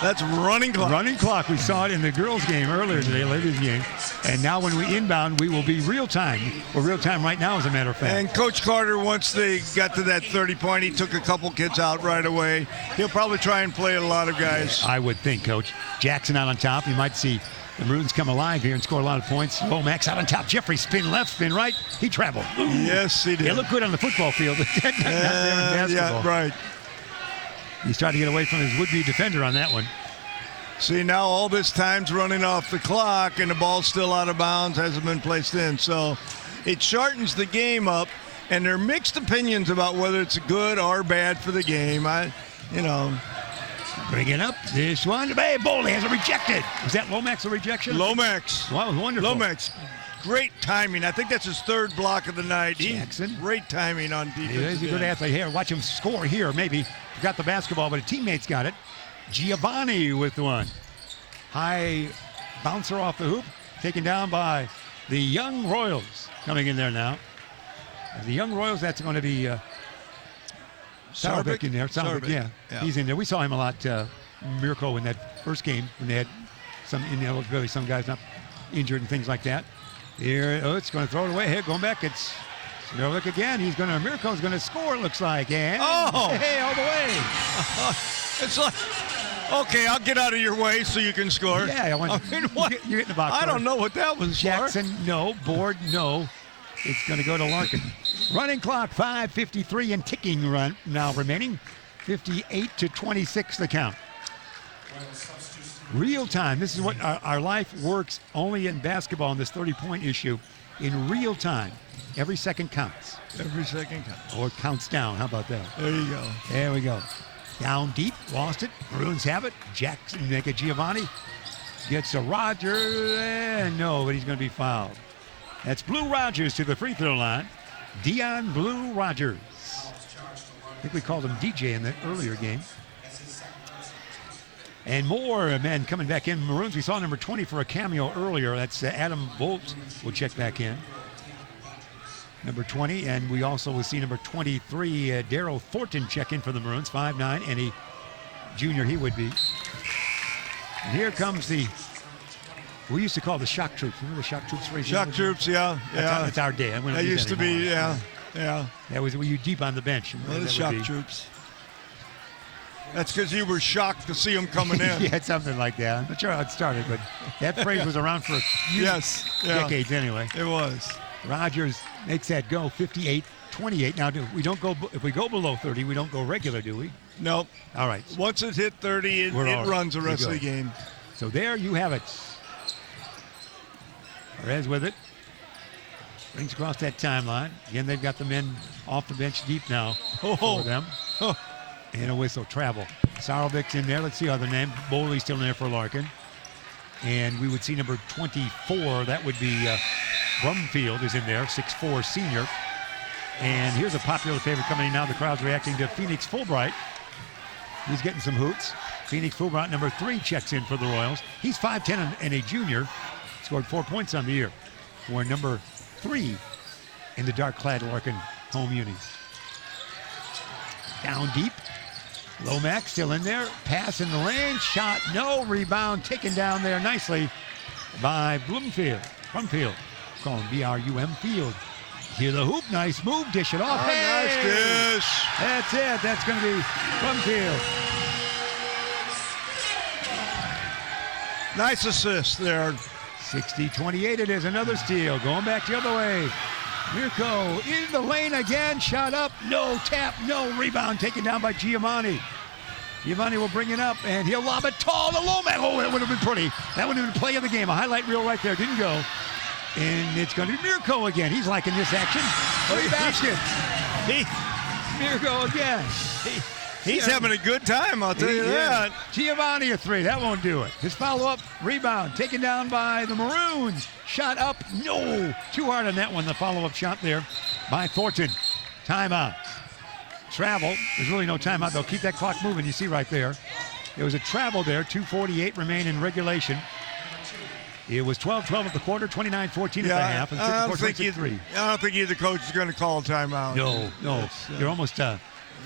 That's running clock. Running clock. We saw it in the girls' game earlier today, ladies' game. And now when we inbound, we will be real time. We're real time right now, as a matter of fact. And Coach Carter, once they got to that 30-point, he took a couple kids out right away. He'll probably try and play a lot of guys. I would think, Coach. Jackson out on top. You might see the Maroons come alive here and score a lot of points. Lomax out on top. Jeffrey spin left, spin right. He traveled. Ooh. Yes, he did. He looked good on the football field. Not there in basketball. Yeah, right. He's trying to get away from his would-be defender on that one. See, now all this time's running off the clock, and the ball's still out of bounds, hasn't been placed in. So it shortens the game up, and there are mixed opinions about whether it's good or bad for the game. Bringing up this one. Hey, Boley has a rejected. Was that Lomax a rejection? Lomax. Wow, wonderful. Lomax. Great timing. I think that's his third block of the night. Jackson. Great timing on defense. He's a good athlete here. Watch him score here, maybe. Got the basketball, but a teammate's got it. Giovanni with one. High bouncer off the hoop. Taken down by the Young Royals. Coming in there now. And the Young Royals, that's going to be Sarvik in there. Sarvik, yeah. He's in there. We saw him a lot, Mirko, in that first game when they had some ineligibility, some guys not injured and things like that. Here, it's going to throw it away. Here, going back. It's Sarvik again. Mirko's going to score, it looks like. And hey, all the way. It's like, okay, I'll get out of your way so you can score. Yeah, what? You're getting the box. I don't know what that was. Jackson, no. Board, no. It's going to go to Larkin. Running clock, 5:53 and ticking run now remaining. 58-26 the count. Real time. This is what our life works only in basketball in this 30-point issue. In real time. Every second counts. Every second counts. Or counts down. How about that? There you go. There we go. Down deep. Lost it. Maroons have it. Jackson make it. Giovanni gets to Rogers. And no, but he's going to be fouled. That's Blue Rogers to the free throw line. Dion Blue Rogers. I think we called him DJ in the earlier game. And more men coming back in. Maroons, we saw number 20 for a cameo earlier. That's Adam Bolt will check back in. Number 20, and we also will see number 23, Darryl Thornton check in for the Maroons, 5'9", and a junior he would be. And here comes we used to call the shock troops. Remember the shock troops? Shock troops, yeah. That's our day. That used to be, yeah. That was when you deep on the bench. The shock troops. That's because you were shocked to see them coming in. Yeah, something like that. I'm not sure how it started, but that phrase was around for a few decades anyway. It was. Rogers makes that go, 58-28. Now, if we go below 30, we don't go regular, do we? Nope. All right. Once it hit 30, it runs the rest of the game. So there you have it. Perez with it. Brings across that timeline. Again, they've got the men off the bench deep now for them. And a whistle, travel. Sarovic's in there. Let's see other name. Boley's still in there for Larkin. And we would see number 24. That would be Brumfield is in there, 6'4" senior. And here's a popular favorite coming in now. The crowd's reacting to Phoenix Fulbright. He's getting some hoots. Phoenix Fulbright, number 3, checks in for the Royals. He's 5'10" and a junior. Scored 4 points on the year. For number 3 in the dark-clad Larkin home unis. Down deep. Lomax still in there. Pass in the lane. Shot, no. Rebound taken down there nicely by Brumfield. Call him B-R-U-M Field. Hear the hoop. Nice move. Dish it off. Oh, hey! nice dish. That's it. That's going to be Brumfield. Nice assist there. 60-28 it is. Another steal. Going back the other way. Mirko in the lane again. Shot up. No tap. No rebound. Taken down by Giovanni. Giovanni will bring it up, and he'll lob it tall to Lomax. Oh, that would have been pretty. That would have been play of the game. A highlight reel right there. Didn't go. And it's going to be Mirko again. He's liking this action. Basket. Mirko again. He's having a good time, I'll tell you that. Giovanni a 3. That won't do it. His follow-up rebound taken down by the Maroons. Shot up. No. Too hard on that one. The follow-up shot there by Thornton. Timeout. Travel. There's really no timeout. They'll keep that clock moving. You see right there. There was a travel there. 2:48 remain in regulation. It was 12-12 at the quarter, 29-14 at the half, and 64-23. I don't think either coach is going to call a timeout. No. You're almost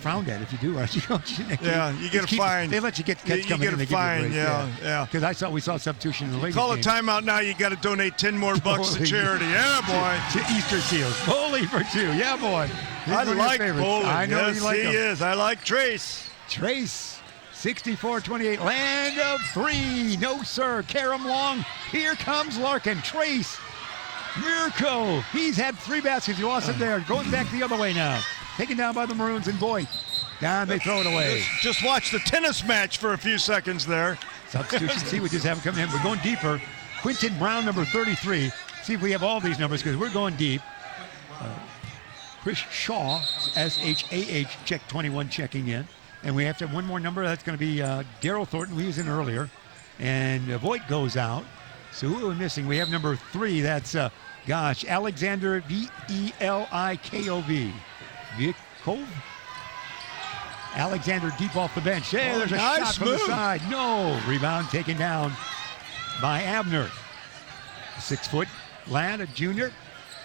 frowned at if you do, aren't you, Coach? Yeah, you get a fine. They let you get catch coming in. You get a fine, yeah. Because we saw substitution in the league. Call a timeout now, you got to donate 10 more bucks to charity. Yeah, boy. To Easter Seals. Foley for 2. Yeah, boy. I like Foley. I know you like him. He is. I like Trace. 64-28. Land of 3. No, sir. Karam long. Here comes Larkin. Trace. Mirko. He's had 3 baskets. He lost it there. Going back the other way now. Taken down by the Maroons and Boyd. Down, they throw it away. Just watch the tennis match for a few seconds there. Substitution. See, we just have them coming in. We're going deeper. Quinton Brown, number 33. See if we have all these numbers because we're going deep. Chris Shaw, S-H-A-H, check 21, checking in. And we have to have one more number. That's going to be Daryl Thornton. He was in earlier. And Voigt goes out. So who are we missing? We have number 3. That's, Alexander V-E-L-I-K-O-V. Vikov. Alexander deep off the bench. Hey, there's a shot from the side. No. Rebound taken down by Abner. 6-foot lad, a junior.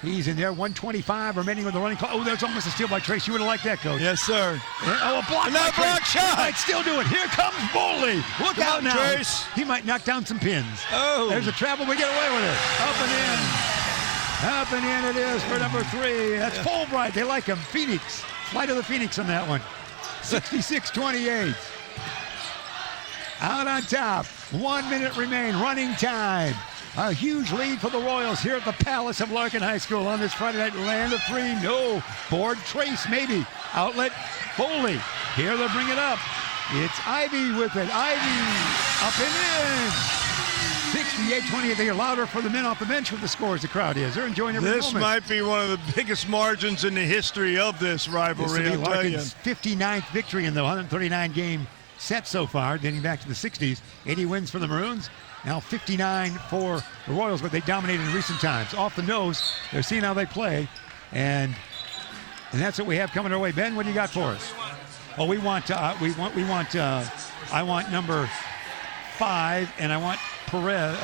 He's in there, 125 remaining with the running clock. Oh, there's almost a steal by Trace. You would have liked that, Coach. Yes, sir. A block. Another block shot. He might still do it. Here comes Boley. Look out now. Trace. He might knock down some pins. Oh. There's a travel. We get away with it. Up and in. Up and in it is for number 3. That's Fulbright. They like him. Phoenix. Flight of the Phoenix on that one. 66-28. Out on top. 1 minute remain. Running time. A huge lead for the Royals here at the Palace of Larkin High School on this Friday night. Land of 3. No. Board. Trace maybe. Outlet. Foley. Here they'll bring it up. It's Ivy with it. Ivy up and in. 68-28. They are louder for the men off the bench with the scores. The crowd is. They're enjoying every moment. This might be one of the biggest margins in the history of this rivalry. This will be Larkin's 59th victory in the 139-game set so far, dating back to the 60s. 80 wins for the Maroons. Now 59 for the Royals, but they dominated in recent times. Off the nose, they're seeing how they play, and that's what we have coming our way. Ben, what do you got for us? Oh, I want number 5, and I want Perez.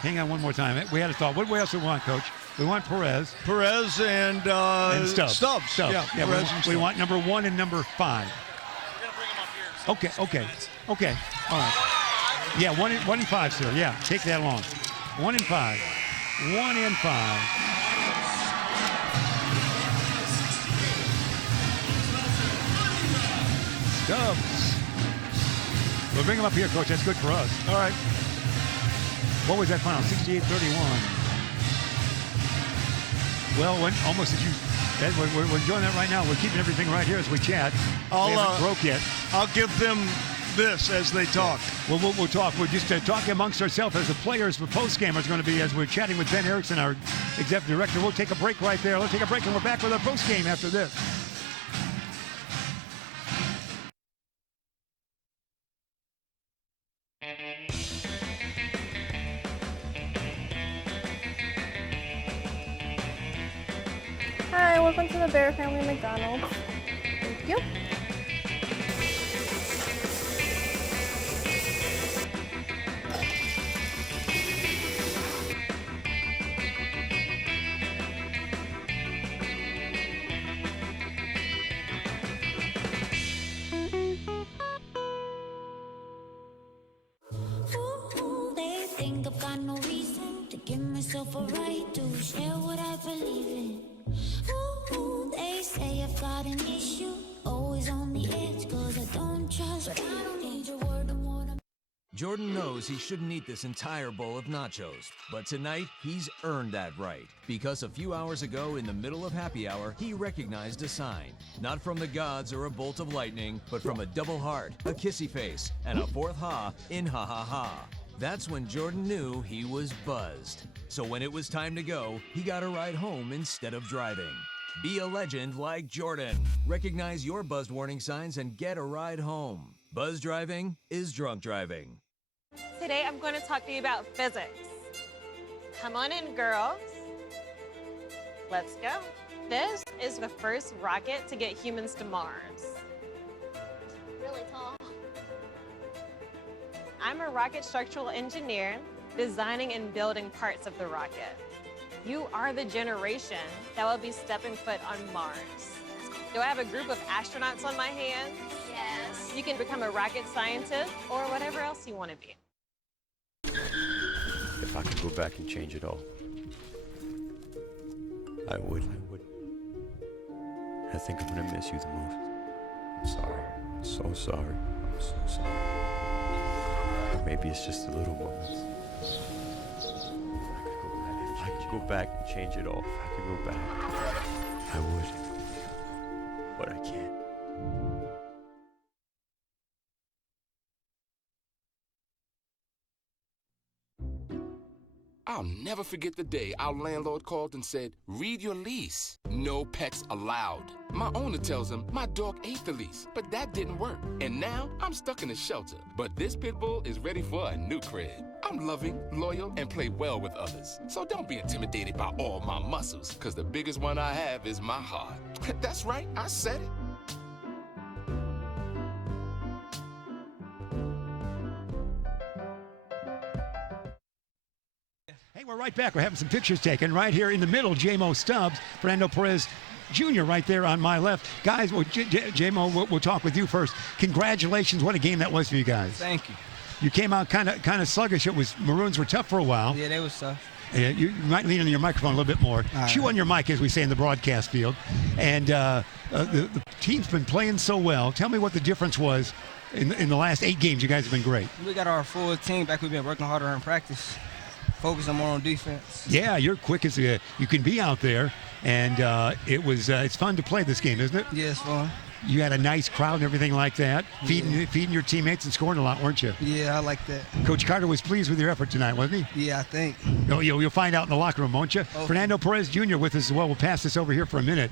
Hang on one more time. We had a thought. What else do we want, Coach? We want Perez. Perez and Stubbs. Yeah, we want number 1 and number 5. Okay. All right. Yeah, 1 and 5, sir. Yeah, take that along. 1 and 5. 1 and 5. Stubbs. We'll bring him up here, Coach. That's good for us. All right. What was that final? 68-31. Well, almost as you said, we're enjoying that right now. We're keeping everything right here as we chat. We haven't broke yet. I'll give them this as they talk. Well, we'll talk. We're just talking amongst ourselves as the players for Postgame is going to be as we're chatting with Ben Erickson, our executive director. We'll take a break right there. Let's take a break, and we're back with our Postgame after this. Hi, welcome to the the Bear Family McDonald's. Thank you. They think I've got no reason to give myself a right to share what I believe in. They say I've got an issue, always on the edge, cause I don't trust, but I don't need your word on what I'm. Jordan knows he shouldn't eat this entire bowl of nachos, but tonight he's earned that right. Because a few hours ago, in the middle of happy hour, he recognized a sign. Not from the gods or a bolt of lightning, but from a double heart, a kissy face, and a fourth ha in ha ha ha. That's when Jordan knew he was buzzed. So when it was time to go, he got a ride home instead of driving. Be a legend like Jordan. Recognize your buzzed warning signs and get a ride home. Buzz driving is drunk driving. Today I'm going to talk to you about physics. Come on in, girls. Let's go. This is the first rocket to get humans to Mars. Really tall. I'm a rocket structural engineer, designing and building parts of the rocket. You are the generation that will be stepping foot on Mars. Do I have a group of astronauts on my hands? Yes. You can become a rocket scientist or whatever else you want to be. If I could go back and change it all, I would. I think I'm gonna miss you the most. I'm sorry. I'm so sorry. I'm so sorry. Maybe it's just the little moments. If I could go back and change it all, if I could go back, I would. But I can't. I'll never forget the day our landlord called and said, read your lease. No pets allowed. My owner tells him my dog ate the lease, but that didn't work. And now I'm stuck in a shelter. But this pit bull is ready for a new crib. I'm loving, loyal, and play well with others. So don't be intimidated by all my muscles, because the biggest one I have is my heart. That's right, I said it. Hey, we're right back. We're having some pictures taken right here in the middle. J-Mo Stubbs, Fernando Perez Jr. right there on my left. Guys, J-Mo, we'll talk with you first. Congratulations. What a game that was for you guys. Thank you. You came out kind of sluggish. Maroons were tough for a while. Yeah, they was tough. You might lean on your microphone a little bit more. Chew on your mic, as we say in the broadcast field. And the team's been playing so well. Tell me what the difference was in the last 8 games. You guys have been great. We got our full team back. We've been working harder in practice. Focusing more on defense. Yeah, you're quick as you can be out there, and it's fun to play this game, isn't it? Yeah, it's fun. You had a nice crowd and everything like that, feeding your teammates and scoring a lot, weren't you? Yeah, I like that. Coach Carter was pleased with your effort tonight, wasn't he? Yeah, I think. You'll find out in the locker room, won't you? Okay. Fernando Perez Jr. with us as well. We'll pass this over here for a minute.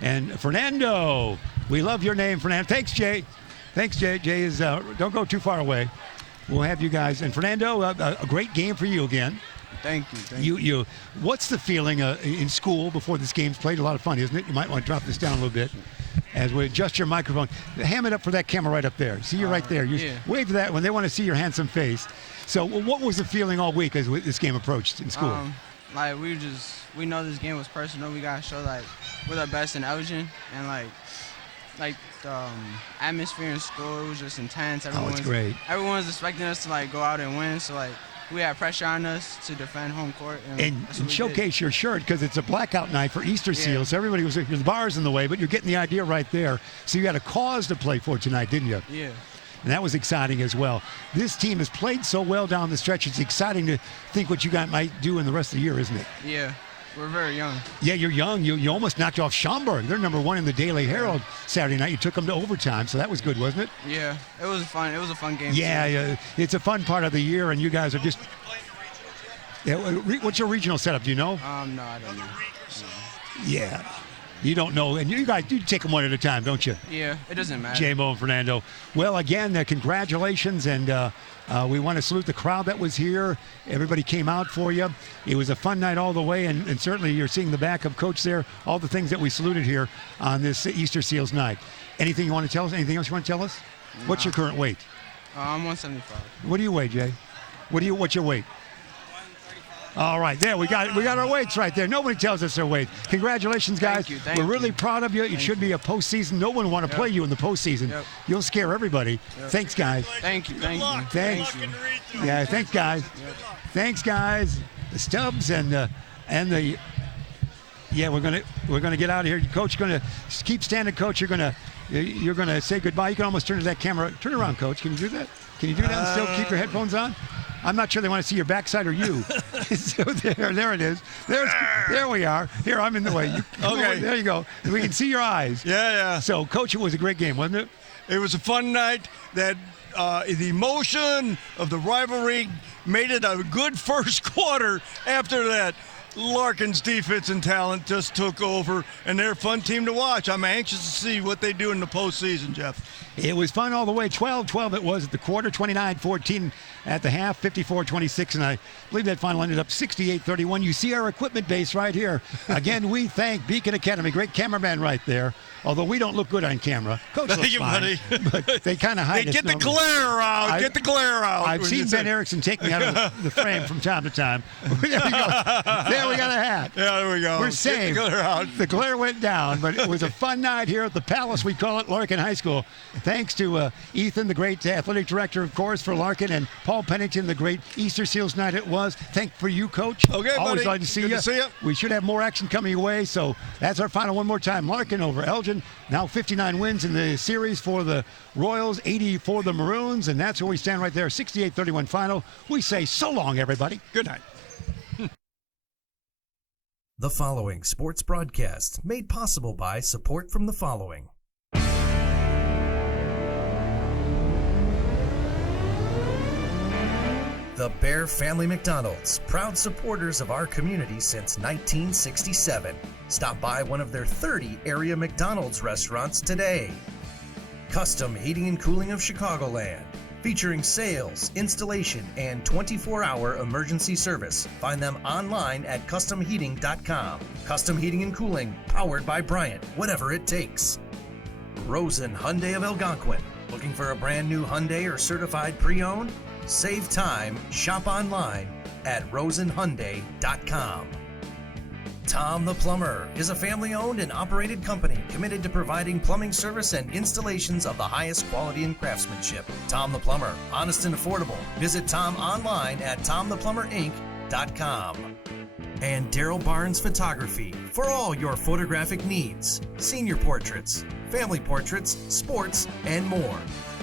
And Fernando, we love your name, Fernando. Thanks, Jay. Thanks, Jay. Jay is don't go too far away. We'll have you guys. And Fernando, a great game for you again. Thank you. What's the feeling in school before this game's played? A lot of fun, isn't it? You might want to drop this down a little bit as we adjust your microphone. Ham it up for that camera right up there. See you right there. You wave that when they want to see your handsome face. So what was the feeling all week as this game approached in school? We know this game was personal. We got to show we're the best in Elgin, and the atmosphere in school, it was just intense. It's great. Everyone's expecting us to go out and win, so we had pressure on us to defend home court. And showcase your shirt, because it's a blackout night for Easter Seals. So everybody the bar's in the way, but you're getting the idea right there. So you had a cause to play for tonight, didn't you? Yeah. And that was exciting as well. This team has played so well down the stretch. It's exciting to think what you guys might do in the rest of the year, isn't it? Yeah. We're very young. Yeah, you're young. You almost knocked off Schaumburg. They're #1 in the Daily Herald Saturday night. You took them to overtime, so that was good, wasn't it? Yeah, it was fun. It was a fun game. Yeah, it's a fun part of the year, and you guys are just. Yeah, what's your regional setup? Do you know? No, I don't know. Yeah. You don't know, and you guys, you take them one at a time, don't you? Yeah, it doesn't matter. J-Mo and Fernando. Well, again, congratulations, and we want to salute the crowd that was here. Everybody came out for you. It was a fun night all the way, and certainly you're seeing the back of Coach there, all the things that we saluted here on this Easter Seals night. Anything you want to tell us? Anything else you want to tell us? Nah. What's your current weight? I'm 175. What do you weigh, Jay? What's your weight? All right, there we got our weights right there. Nobody tells us their weight. Congratulations, guys. Thank We're really proud of you. It should be a postseason. No one want to play you in the postseason. You'll scare everybody. Thanks, guys. Thank you. Thanks. Yeah, thanks, guys. Thanks, guys. The Stubbs and the. Yeah, we're gonna get out of here. Coach, gonna keep standing, Coach. You're gonna say goodbye. You can almost turn to that camera. Turn around, Coach. Can you do that? Can you do that and still keep your headphones on? I'm not sure they want to see your backside or you. So there it is. There we are. Here, I'm in the way. Okay. There you go. We can see your eyes. Yeah. So, Coach, it was a great game, wasn't it? It was a fun night. That the emotion of the rivalry made it a good first quarter. After that, Larkin's defense and talent just took over, and they're a fun team to watch. I'm anxious to see what they do in the postseason, Jeff. It was fun all the way. 12-12 it was at the quarter, 29-14 at the half, 54-26, and I believe that final ended up 68-31. You see our equipment base right here. Again, we thank Beacon Academy. Great cameraman right there, although we don't look good on camera. Coach looks fine, but they kind of hide us. Get the glare out. Get the glare out. I've seen Ben Erickson take me out of the frame from time to time. There we go. There we got a hat. Yeah, there we go. We're saved. Get the glare out. The glare went down, but it was a fun night here at the Palace, we call it, Larkin High School. Thanks to Ethan, the great athletic director, of course, for Larkin, and Paul Pennington, the great Easter Seals night it was. Thank for you, Coach. Okay, always buddy. glad to see you. Good to see you. We should have more action coming your way, so that's our final one more time. Larkin over Elgin. Now 59 wins in the series for the Royals, 80 for the Maroons, and that's where we stand right there, 68-31 final. We say so long, everybody. Good night. The following sports broadcast made possible by support from the following. The Bear Family McDonald's, proud supporters of our community since 1967. Stop by one of their 30 area McDonald's restaurants today. Custom Heating and Cooling of Chicagoland, featuring sales, installation, and 24-hour emergency service. Find them online at customheating.com. Custom Heating and Cooling, powered by Bryant, whatever it takes. Rosen Hyundai of Algonquin, looking for a brand new Hyundai or certified pre-owned? Save time, shop online at rosenhyundai.com. Tom the Plumber is a family-owned and operated company committed to providing plumbing service and installations of the highest quality and craftsmanship. Tom the Plumber, honest and affordable. Visit Tom online at tomtheplumber.inc.com. And Daryl Barnes Photography for all your photographic needs, senior portraits, family portraits, sports, and more.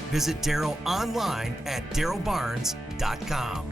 Visit Daryl online at darylbarnes.com.